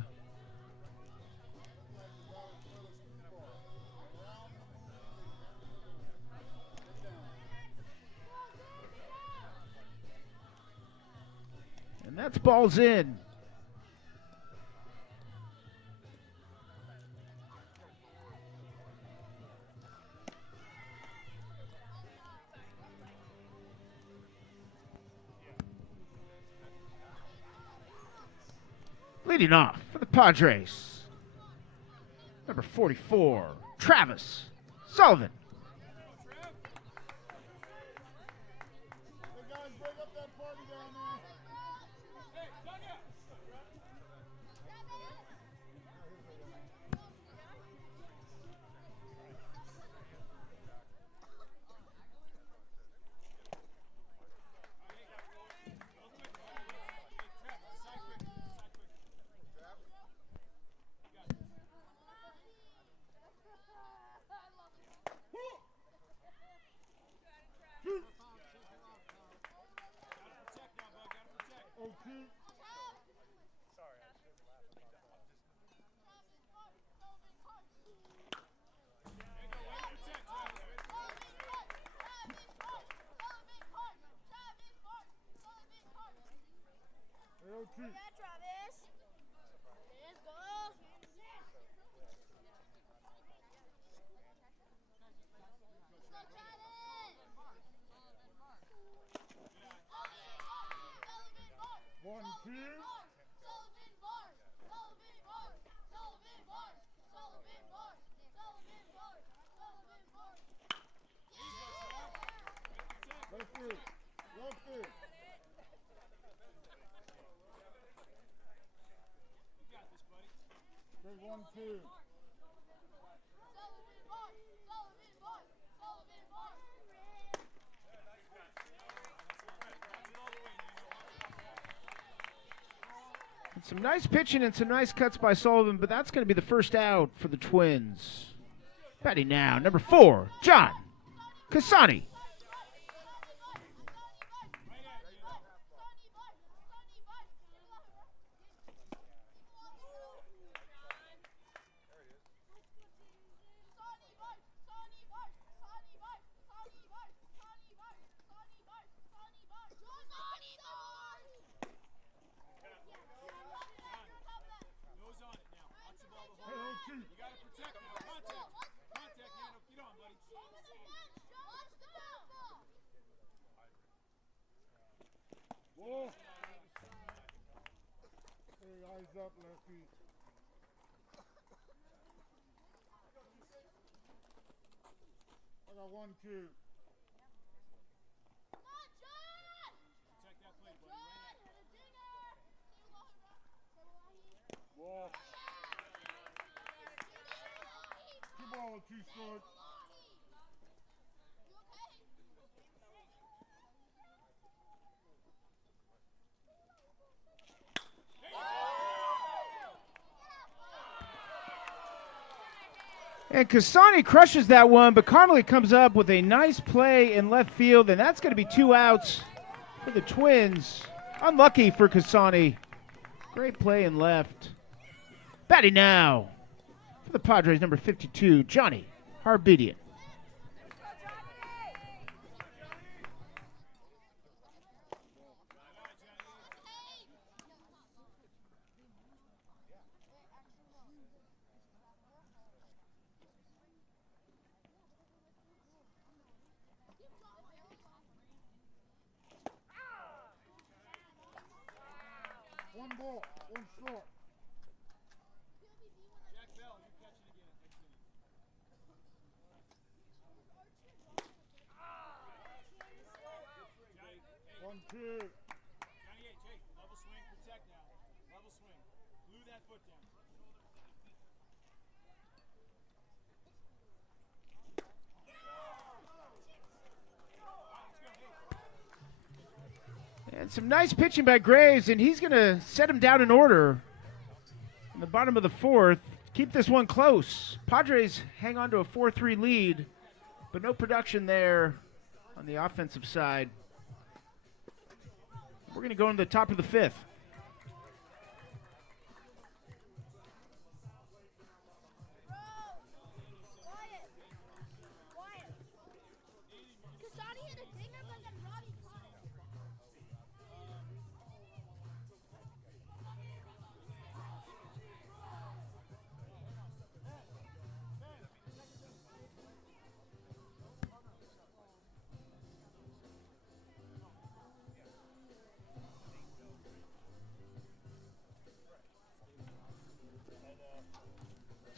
That's balls in. Leading off for the Padres, number 44, Travis Sullivan. Hey guys, break up that party down there. Okay. Okay. Travis. Let's go. One, two. Left it. Left it. Okay, 1, 2. And some nice pitching and some nice cuts by Sullivan, but that's going to be the first out for the Twins. Batting now, number 4, John Casani. Whoa. Hey, eyes up, lefty. I got 1, 2. Whoa. 2 ball, 2 strike. And Casani crushes that one, but Connolly comes up with a nice play in left field, and that's going to be 2 outs for the Twins. Unlucky for Casani. Great play in left. Batting now for the Padres, number 52, Johnny Harbedian. One ball, 1 strike. Jack Bell, you catch it again. One, 2. 98, Jake, level swing, protect now. Level swing. Glue that foot down. And some nice pitching by Graves, and he's going to set him down in order in the bottom of the 4th. Keep this one close. Padres hang on to a 4-3 lead, but no production there on the offensive side. We're going to go into the top of the 5th.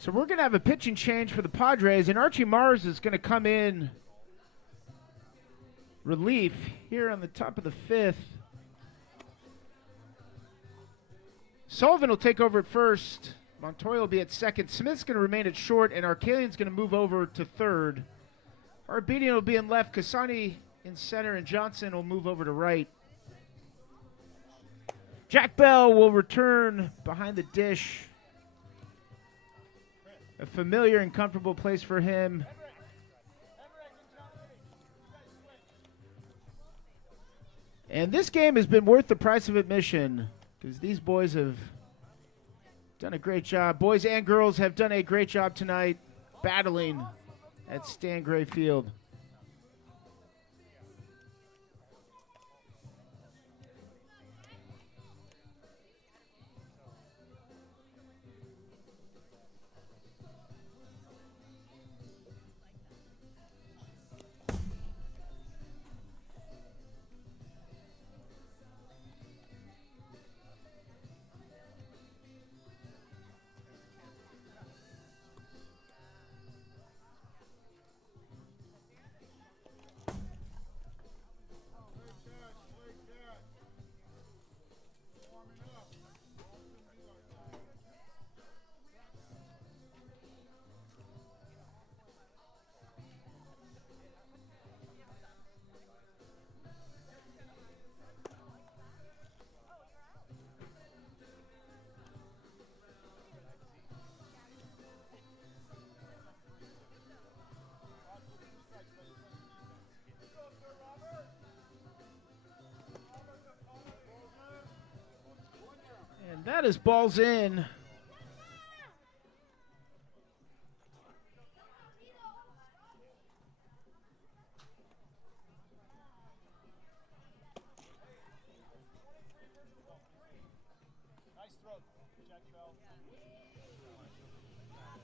So we're going to have a pitching change for the Padres, and Archie Mars is going to come in relief here on the top of the 5th. Sullivan will take over at first. Montoya will be at second. Smith's going to remain at short, and Arcalian's going to move over to third. Arbedian will be in left. Kasani in center, and Johnson will move over to right. Jack Bell will return behind the dish. A familiar and comfortable place for him. And this game has been worth the price of admission because these boys have done a great job. Boys and girls have done a great job tonight battling at Stan Gray Field. And that is balls in.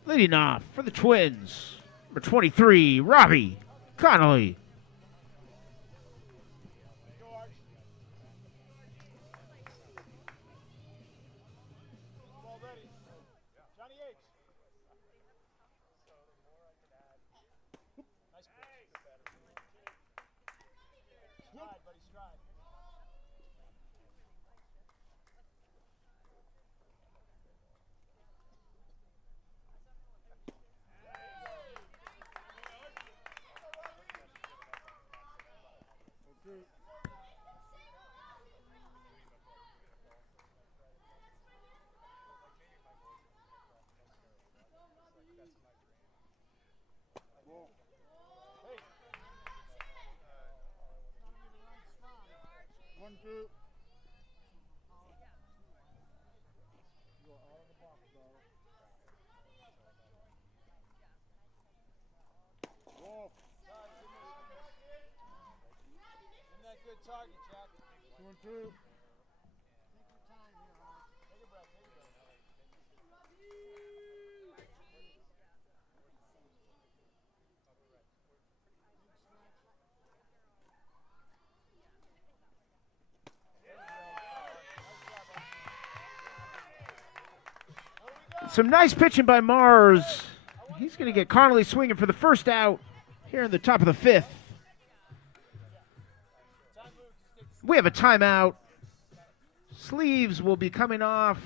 Leading off for the Twins, number 23, Robbie Connolly. Target, Jack. 2-2. Some nice pitching by Mars. He's going to get Connolly swinging for the first out here in the top of the 5th. We have a timeout. Sleeves will be coming off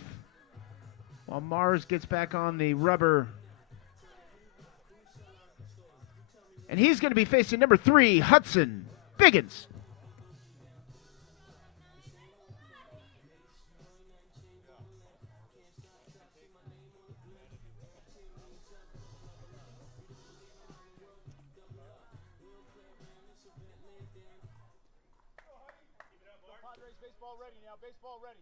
while Mars gets back on the rubber. And he's going to be facing number 3, Hudson Biggins. Padres baseball ready now. Baseball ready.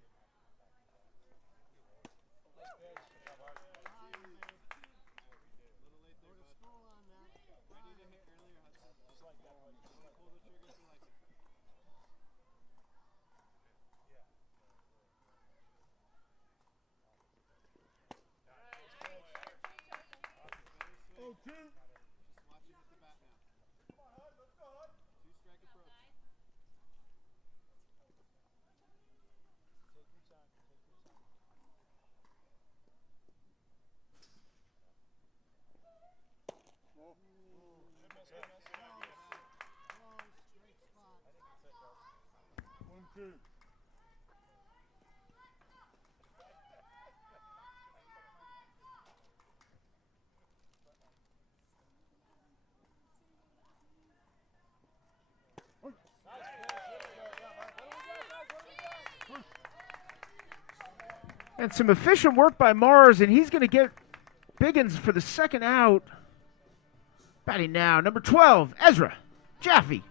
2. And some efficient work by Mars, and he's going to get Biggins for the second out. Batting now, number 12, Ezra Jaffe.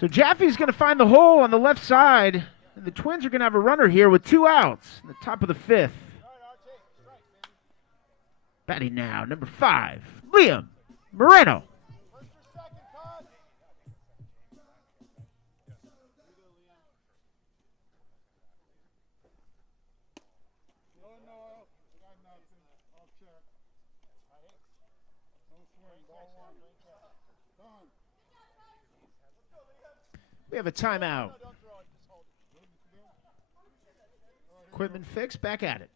So Jaffe's going to find the hole on the left side, and the Twins are going to have a runner here with 2 outs in the top of the 5th. Batting now, number 5, Liam Moreno. We have a timeout. Equipment fixed, back at it.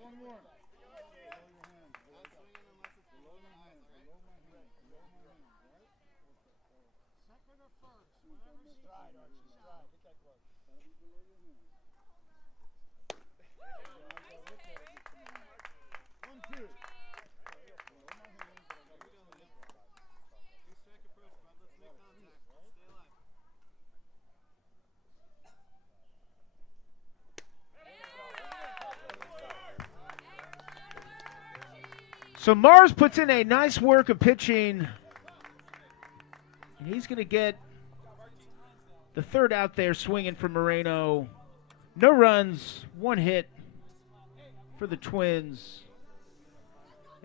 One more. Second or first, whatever. Stride, Archie, stride. Hit that glove. One, two. So Mars puts in a nice work of pitching, and he's going to get the third out there swinging for Moreno. No runs, 1 hit for the Twins.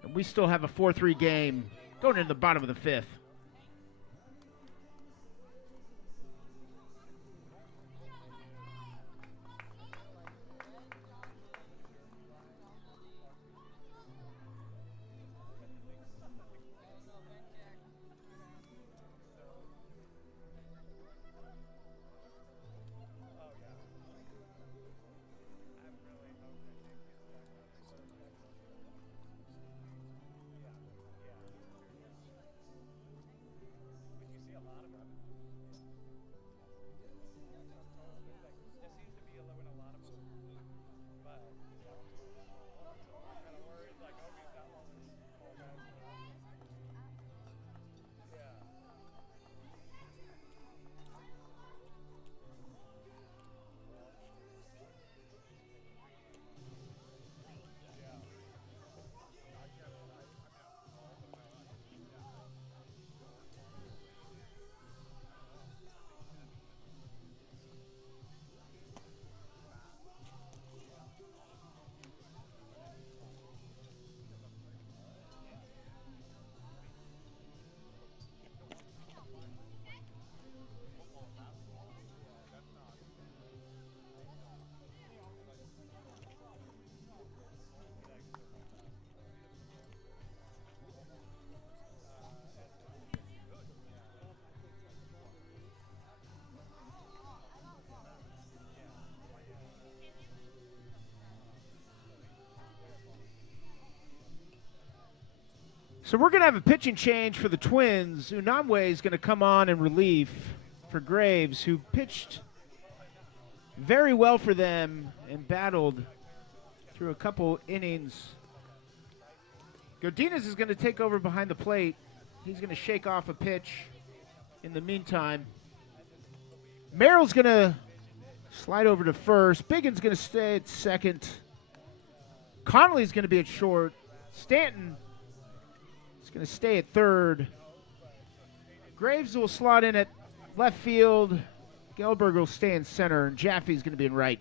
And we still have a 4-3 game going into the bottom of the 5th. So we're going to have a pitching change for the Twins. Unamwe is going to come on in relief for Graves, who pitched very well for them and battled through a couple innings. Godinez is going to take over behind the plate. He's going to shake off a pitch in the meantime. Merrill's going to slide over to first. Biggins going to stay at second. Connolly's going to be at short. Stanton is going to stay at third. Graves will slot in at left field. Gelberg will stay in center, and Jaffe's going to be in right.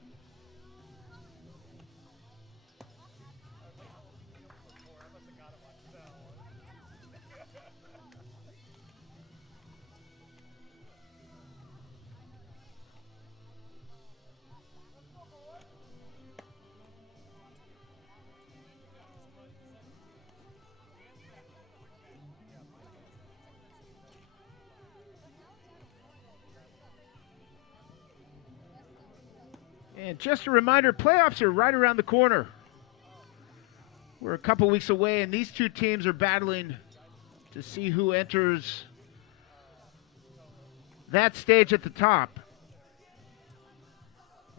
And just a reminder, playoffs are right around the corner. We're a couple weeks away, and these two teams are battling to see who enters that stage at the top.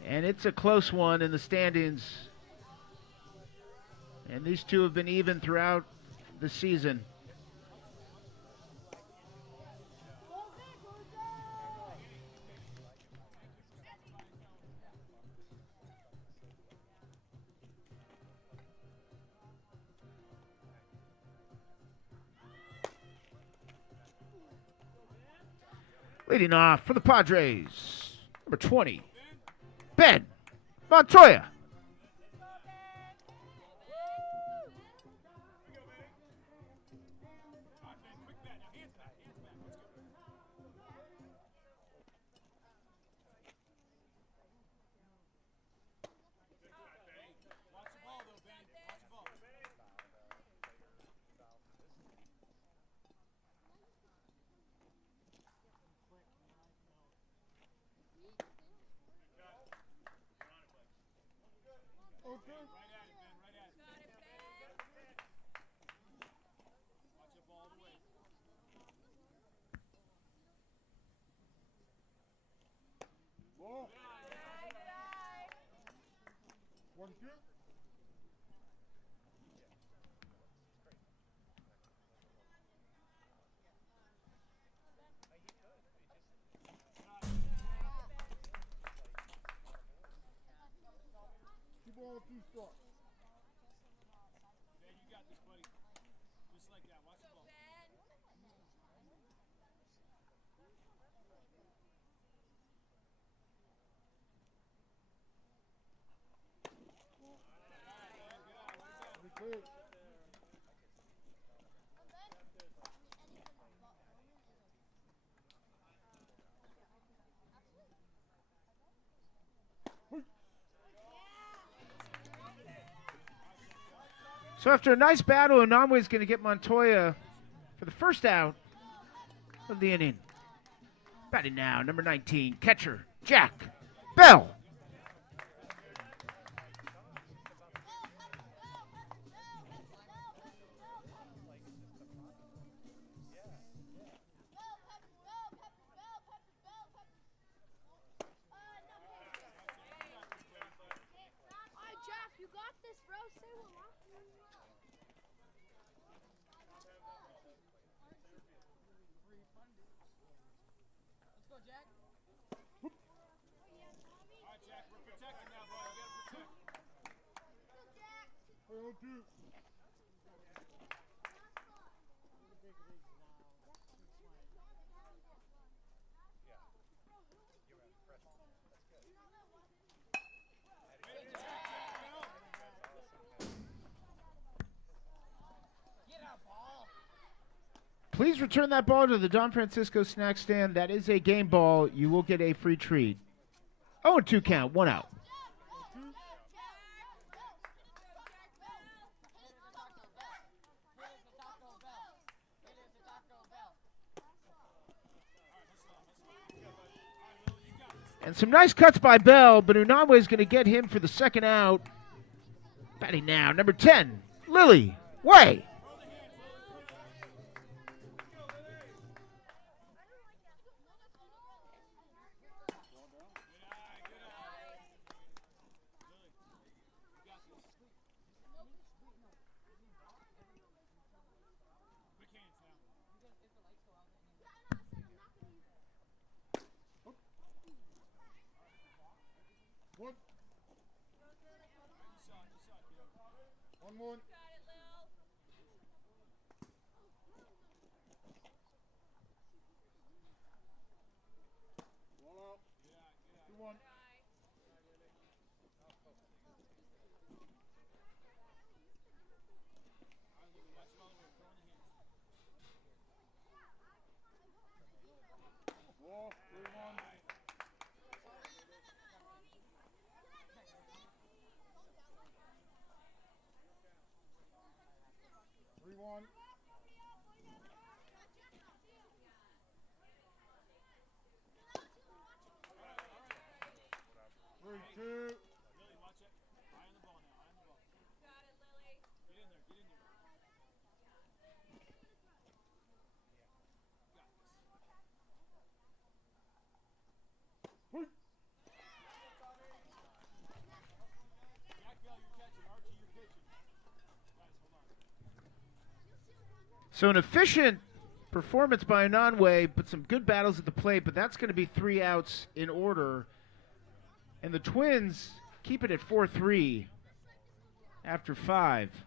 And it's a close one in the standings. And these two have been even throughout the season. Leading off for the Padres, number 20, Ben Montoya. Ball. 1-2. Two ball, 2 strikes. Yeah, you got this, buddy. Just like that. Watch the ball. Pretty good. So after a nice battle, Inamwe is going to get Montoya for the first out of the inning. Batting now, number 19, catcher Jack Bell. Alright, Jack, you got this, bro. Say what, huh? Let's go, Jack. All right, Jack. We're protecting now, bro. You gotta protect. 0-2. Please return that ball to the Don Francisco snack stand. That is a game ball. You will get a free treat. 0-2 count, 1 out. And some nice cuts by Bell, but Unamwe is going to get him for the second out. Batting now, number 10, Lily Way. One. 1-1. Ball out. 2-1. Ball, 3-1. 3-1. So an efficient performance by Ananwe, but some good battles at the plate, but that's going to be 3 outs in order. And the Twins keep it at 4-3 after 5.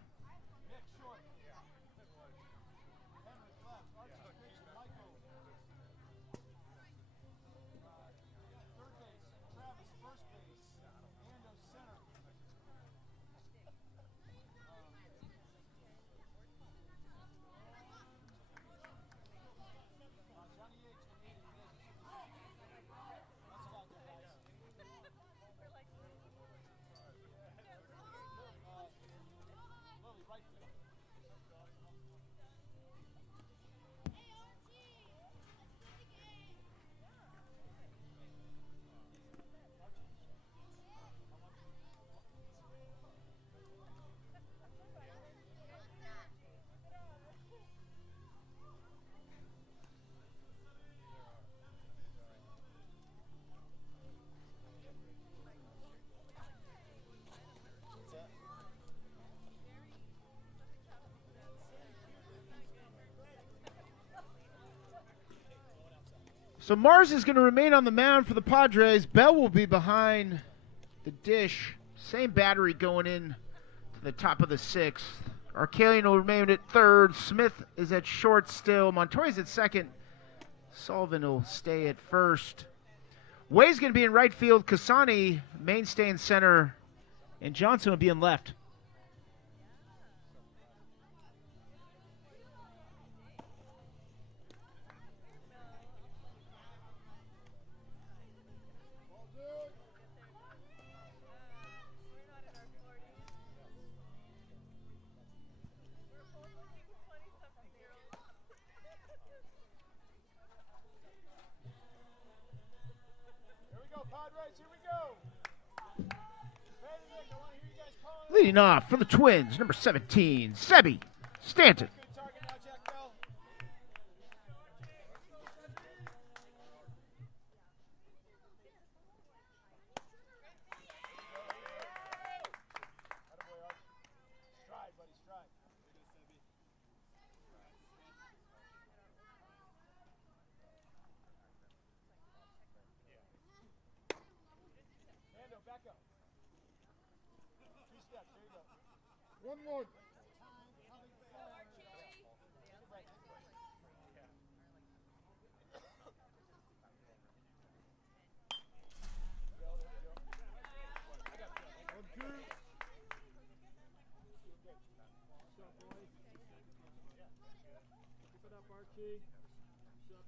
So Mars is going to remain on the mound for the Padres. Bell will be behind the dish. Same battery going in to the top of the 6th. Arcalian will remain at 3rd. Smith is at short still. Montoya's at 2nd. Sullivan will stay at 1st. Way's going to be in right field. Kasani, mainstay in center. And Johnson will be in left. Padres, here we go. Leading off for the Twins, number 17, Sebi Stanton. Good target now, Jack Bell. Stride, buddy, stride. Mando, back up. 2 steps, there you go. One more.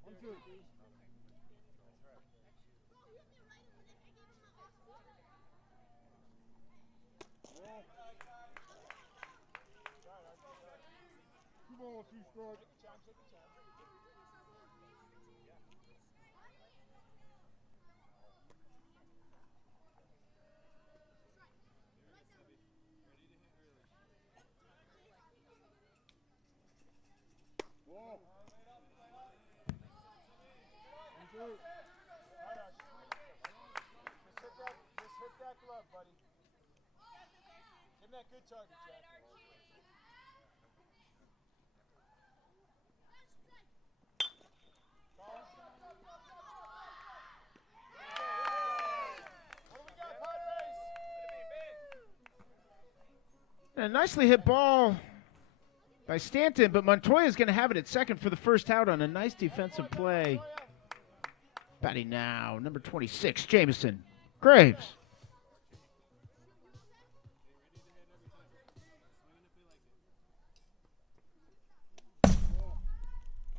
One, two. Two balls, 2 strikes. Whoa. One, two. Just hit that glove, buddy. Give him that good target, Jack. And a nicely hit ball by Stanton, but Montoya is going to have it at 2nd for the first out on a nice defensive play. Batting now, number 26, Jameson Graves.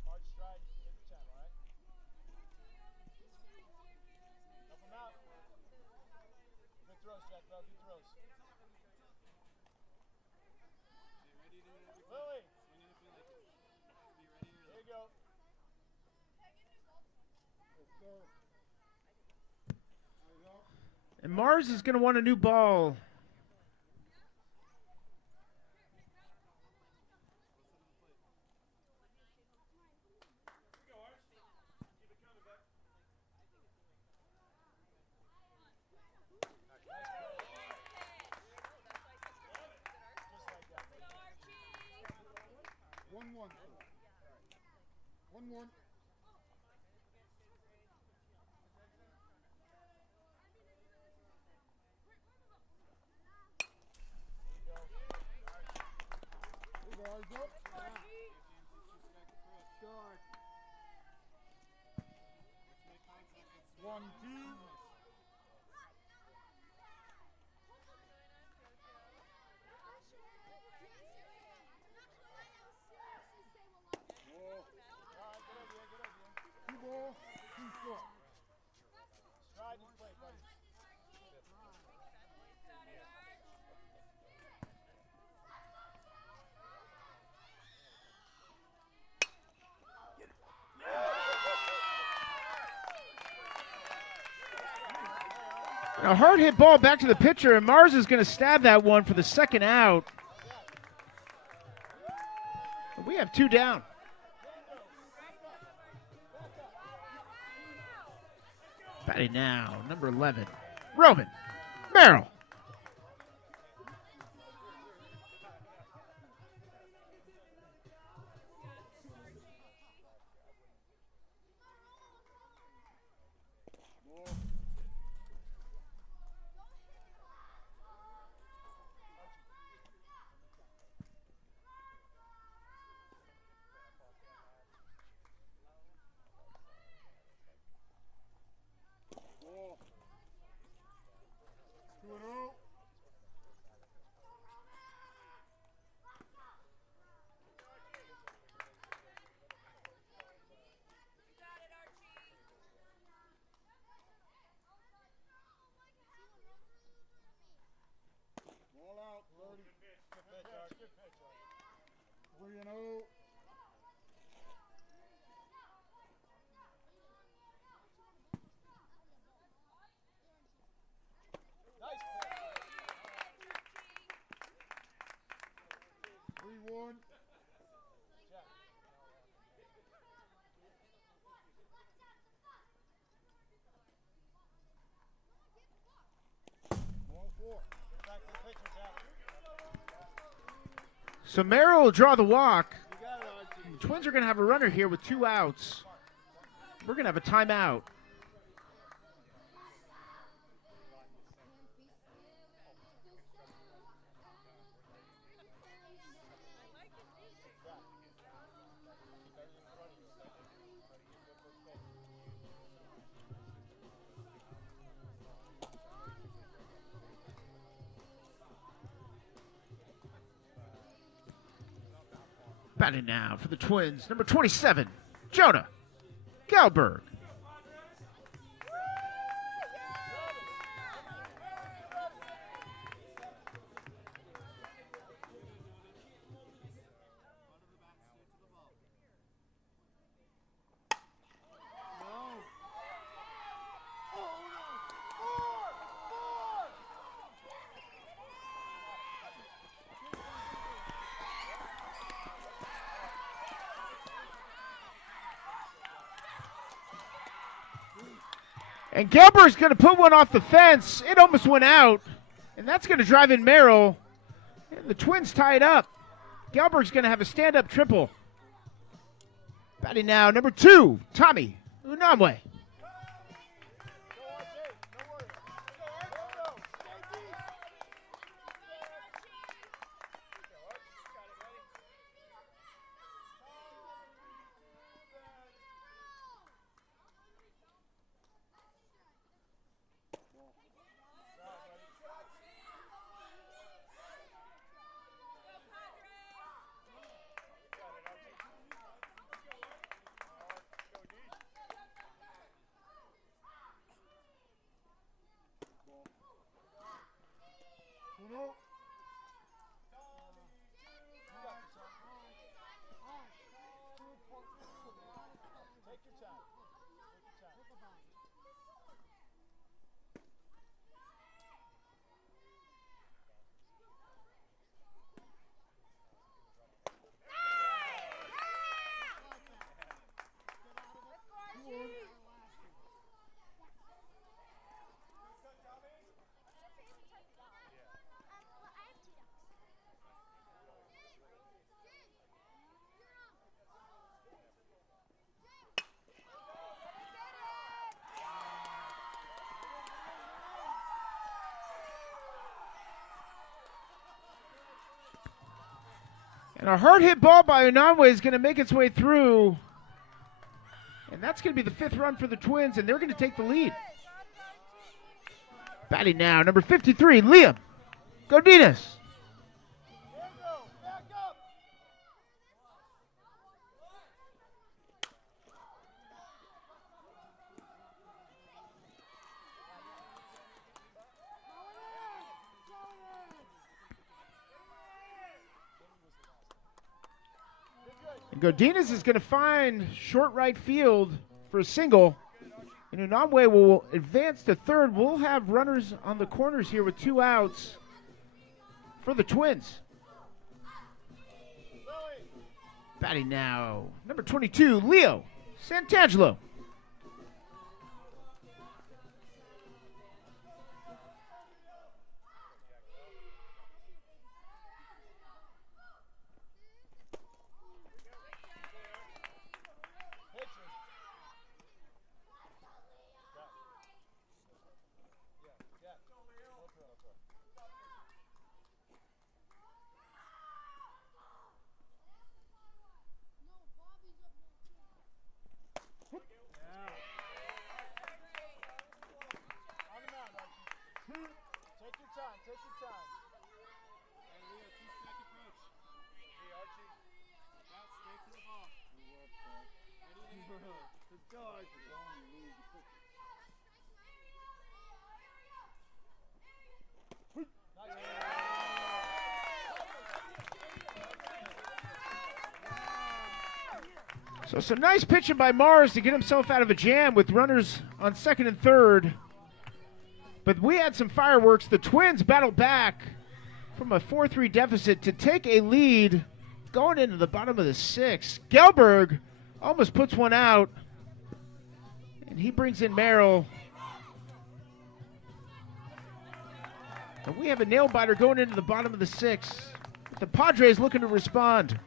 Hard stride, hit the channel, all right? Help him out. Good throws, Jack Bell, good throws. Lily. There you go. And Mars is going to want a new ball. 1-1. Hey, guys, up. Start. 1-2. Ball. Two ball, 2-4. Try to play, buddy. A hard hit ball back to the pitcher, and Mars is going to stab that one for the second out. We have 2 down. Batting now, number 11, Roman Merrill. Ball. Ball. 2-0. Ball out, 30. Good pitch, 3-0. Nice pitch. 3-1. Ball 4. Get back to the pitcher, Jack. So Merrill will draw the walk. You got it, Archie. The Twins are going to have a runner here with 2 outs. We're going to have a timeout. Batting now for the Twins, number 27, Jonah Galberg. And Galberg's going to put one off the fence. It almost went out. And that's going to drive in Merrill. And the Twins tie it up. Galberg's going to have a stand-up triple. Batting now, number 2, Tommy Unamwe. And a hard hit ball by Unanwe is going to make its way through. And that's going to be the 5th run for the Twins, and they're going to take the lead. Batting now, number 53, Liam Godinez. And Godinez is going to find short right field for a single. And Unanwe will advance to third. We'll have runners on the corners here with 2 outs for the Twins. Batting now, number 22, Leo Santangelo. Take your time. Hey, Leo, 2-second approach. Hey, Archie. Out, straight to the ball. The dog. So some nice pitching by Mars to get himself out of a jam with runners on second and third. But we had some fireworks. The Twins battled back from a 4-3 deficit to take a lead going into the bottom of the 6th. Gelberg almost puts one out, and he brings in Merrill. And we have a nail-biter going into the bottom of the 6th. The Padres looking to respond.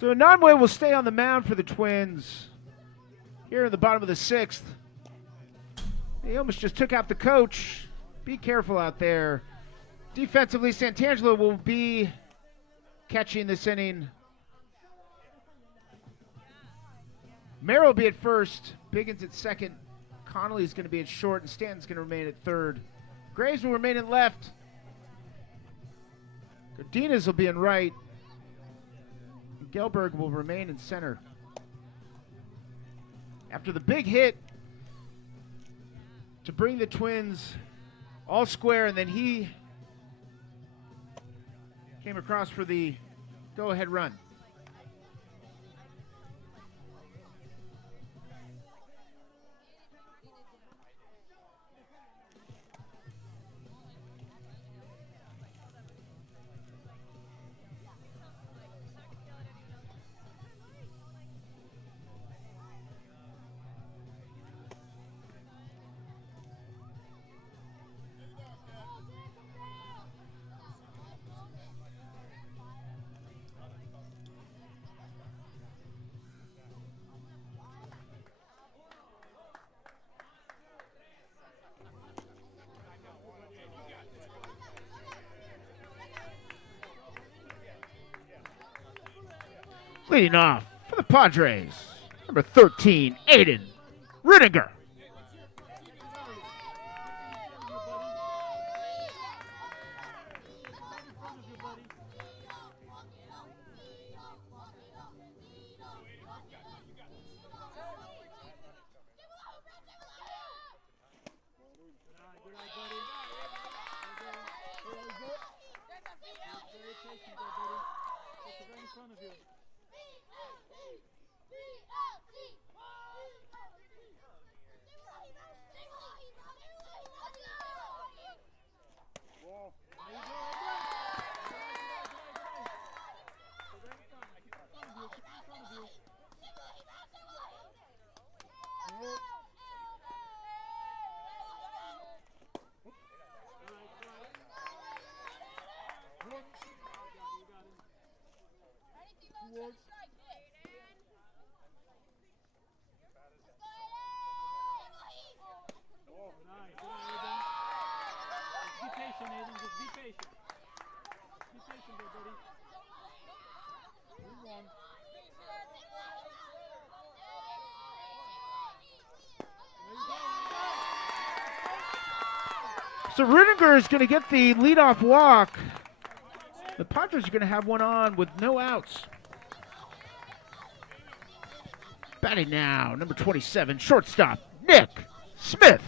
So Unanwe will stay on the mound for the Twins here in the bottom of the 6th. He almost just took out the coach. Be careful out there. Defensively, Santangelo will be catching this inning. Merrill will be at first. Biggins at second. Connolly's going to be at short, and Stanton's going to remain at third. Graves will remain in left. Godinez will be in right. Gelberg will remain in center. After the big hit to bring the Twins all square, and then he came across for the go-ahead run. Leading off for the Padres, number 13, Aiden Ridinger. patient, Aiden. Just be patient. Be patient there, buddy. 3-1. So Rudiger is going to get the leadoff walk. The Padres are going to have one on with no outs. Batting now, number 27, shortstop, Nick Smith.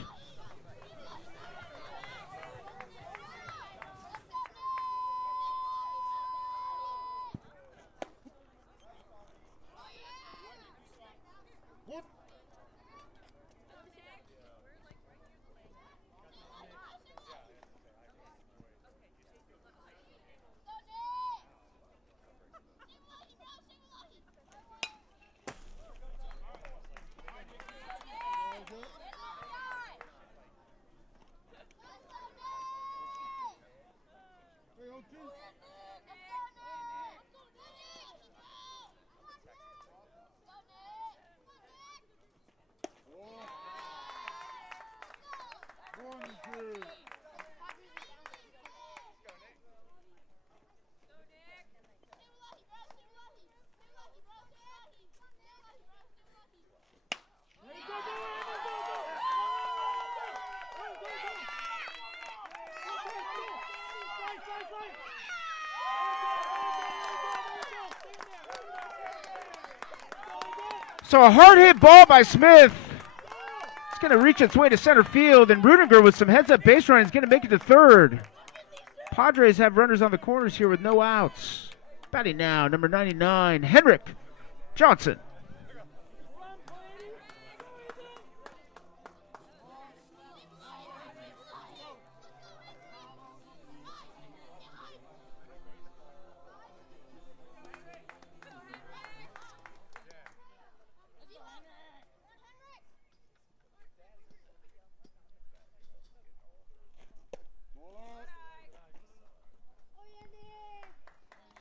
So a hard hit ball by Smith. It's going to reach its way to center field, and Rudiger with some heads-up base running is going to make it to third. Padres have runners on the corners here with no outs. Batting now, number 99, Henrik Johnson.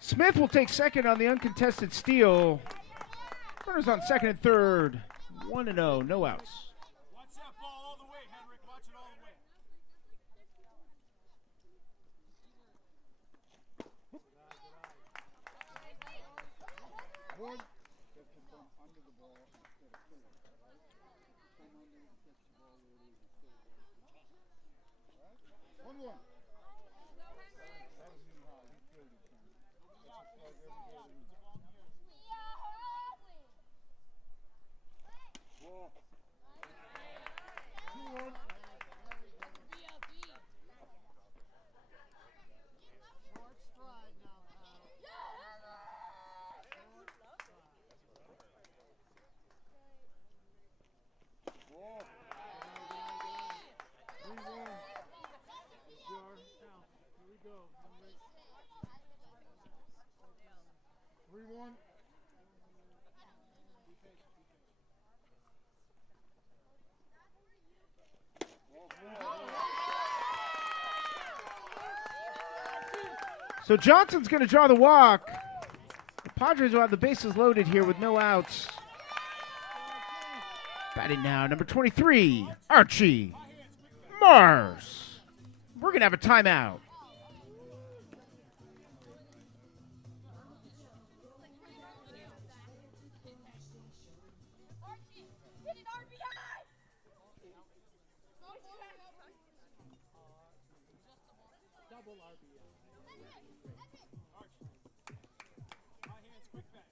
Smith will take second on the uncontested steal. Runners on second and third. 1-0, no outs. Watch that ball all the way, Henrik. Watch it all the way. One that can come under the ball instead of clear, right? Come under and catch the ball where it is instead of right? 1-1. That was new how he played it. That's just like everybody. Ball. 2-1. Ball. 3-1. Here we go. 3-1. So Johnson's going to draw the walk. The Padres will have the bases loaded here with no outs. Batting now, number 23, Archie Mars. We're going to have a timeout. Double RBI. High hands, quick back.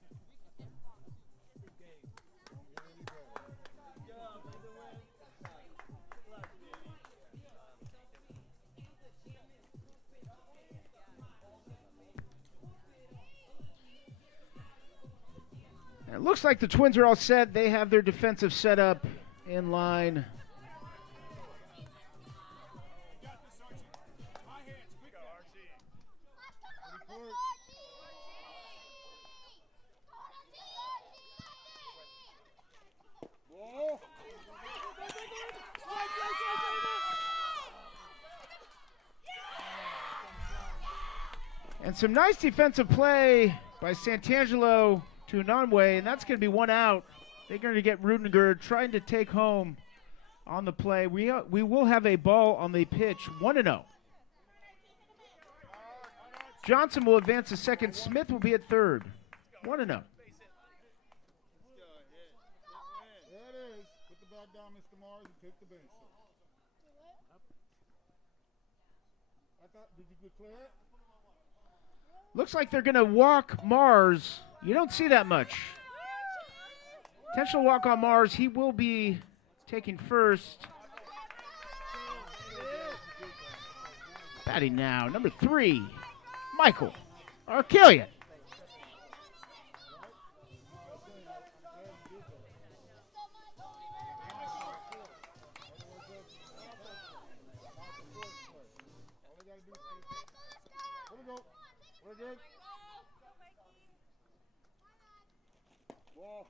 Good game. It looks like the Twins are all set. They have their defensive setup in line. And some nice defensive play by Santangelo to Nonway, and that's going to be one out. They're going to get Rudiger trying to take home on the play. We will have a ball on the pitch, 1-0. Johnson will advance to second. Smith will be at third. 1-0. There it is. Put the bat down, Mr. Mars, and take the base. Did you declare it? Looks like they're going to walk Mars. You don't see that much. Potential walk on Mars. He will be taking first. Batting now, number 3, Michael Arkelian. We're good. Ball.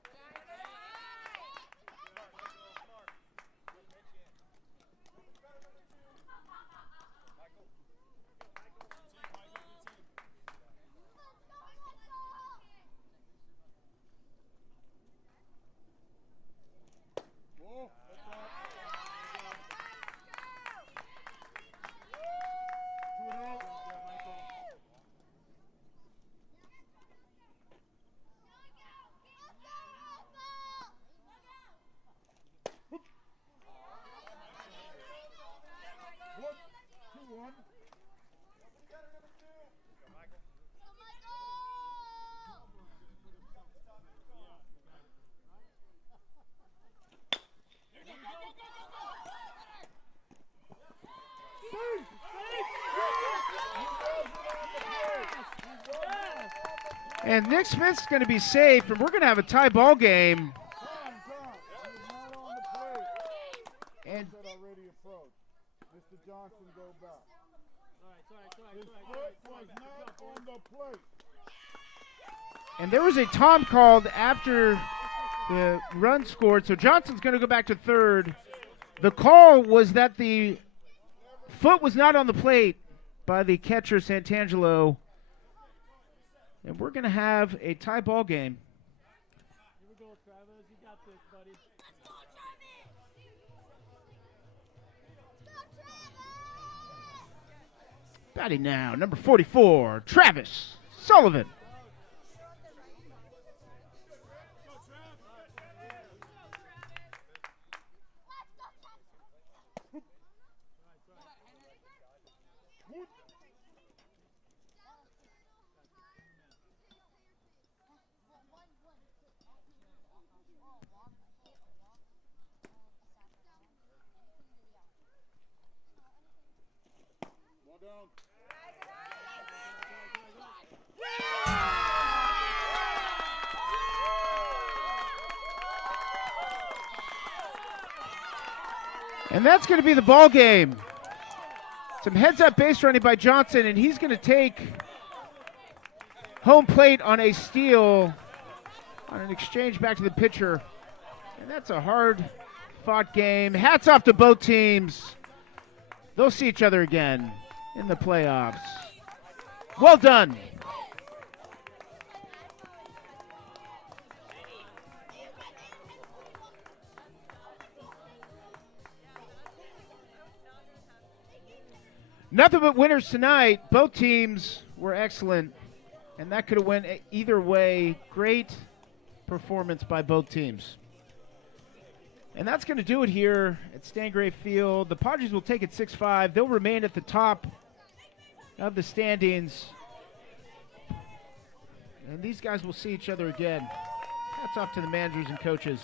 And Nick Smith's going to be safe, and we're going to have a tie ball game. And already approached. Mr. Johnson, go back. His foot was not on the plate. And there was a Tom called after the run scored, so Johnson's going to go back to third. The call was that the foot was not on the plate by the catcher, Santangelo. And we're going to have a tie ball game. Here we go, Travis. You got this, buddy. Batting now, number 44, Travis Sullivan. And that's going to be the ball game. Some heads-up base running by Johnson, and he's going to take home plate on a steal on an exchange back to the pitcher. And that's a hard-fought game. Hats off to both teams. They'll see each other again in the playoffs. Well done. Nothing but winners tonight. Both teams were excellent, and that could have went either way. Great performance by both teams. And that's going to do it here at Stangrave Field. The Padres will take it 6-5. They'll remain at the top of the standings. And these guys will see each other again. Hats off to the managers and coaches.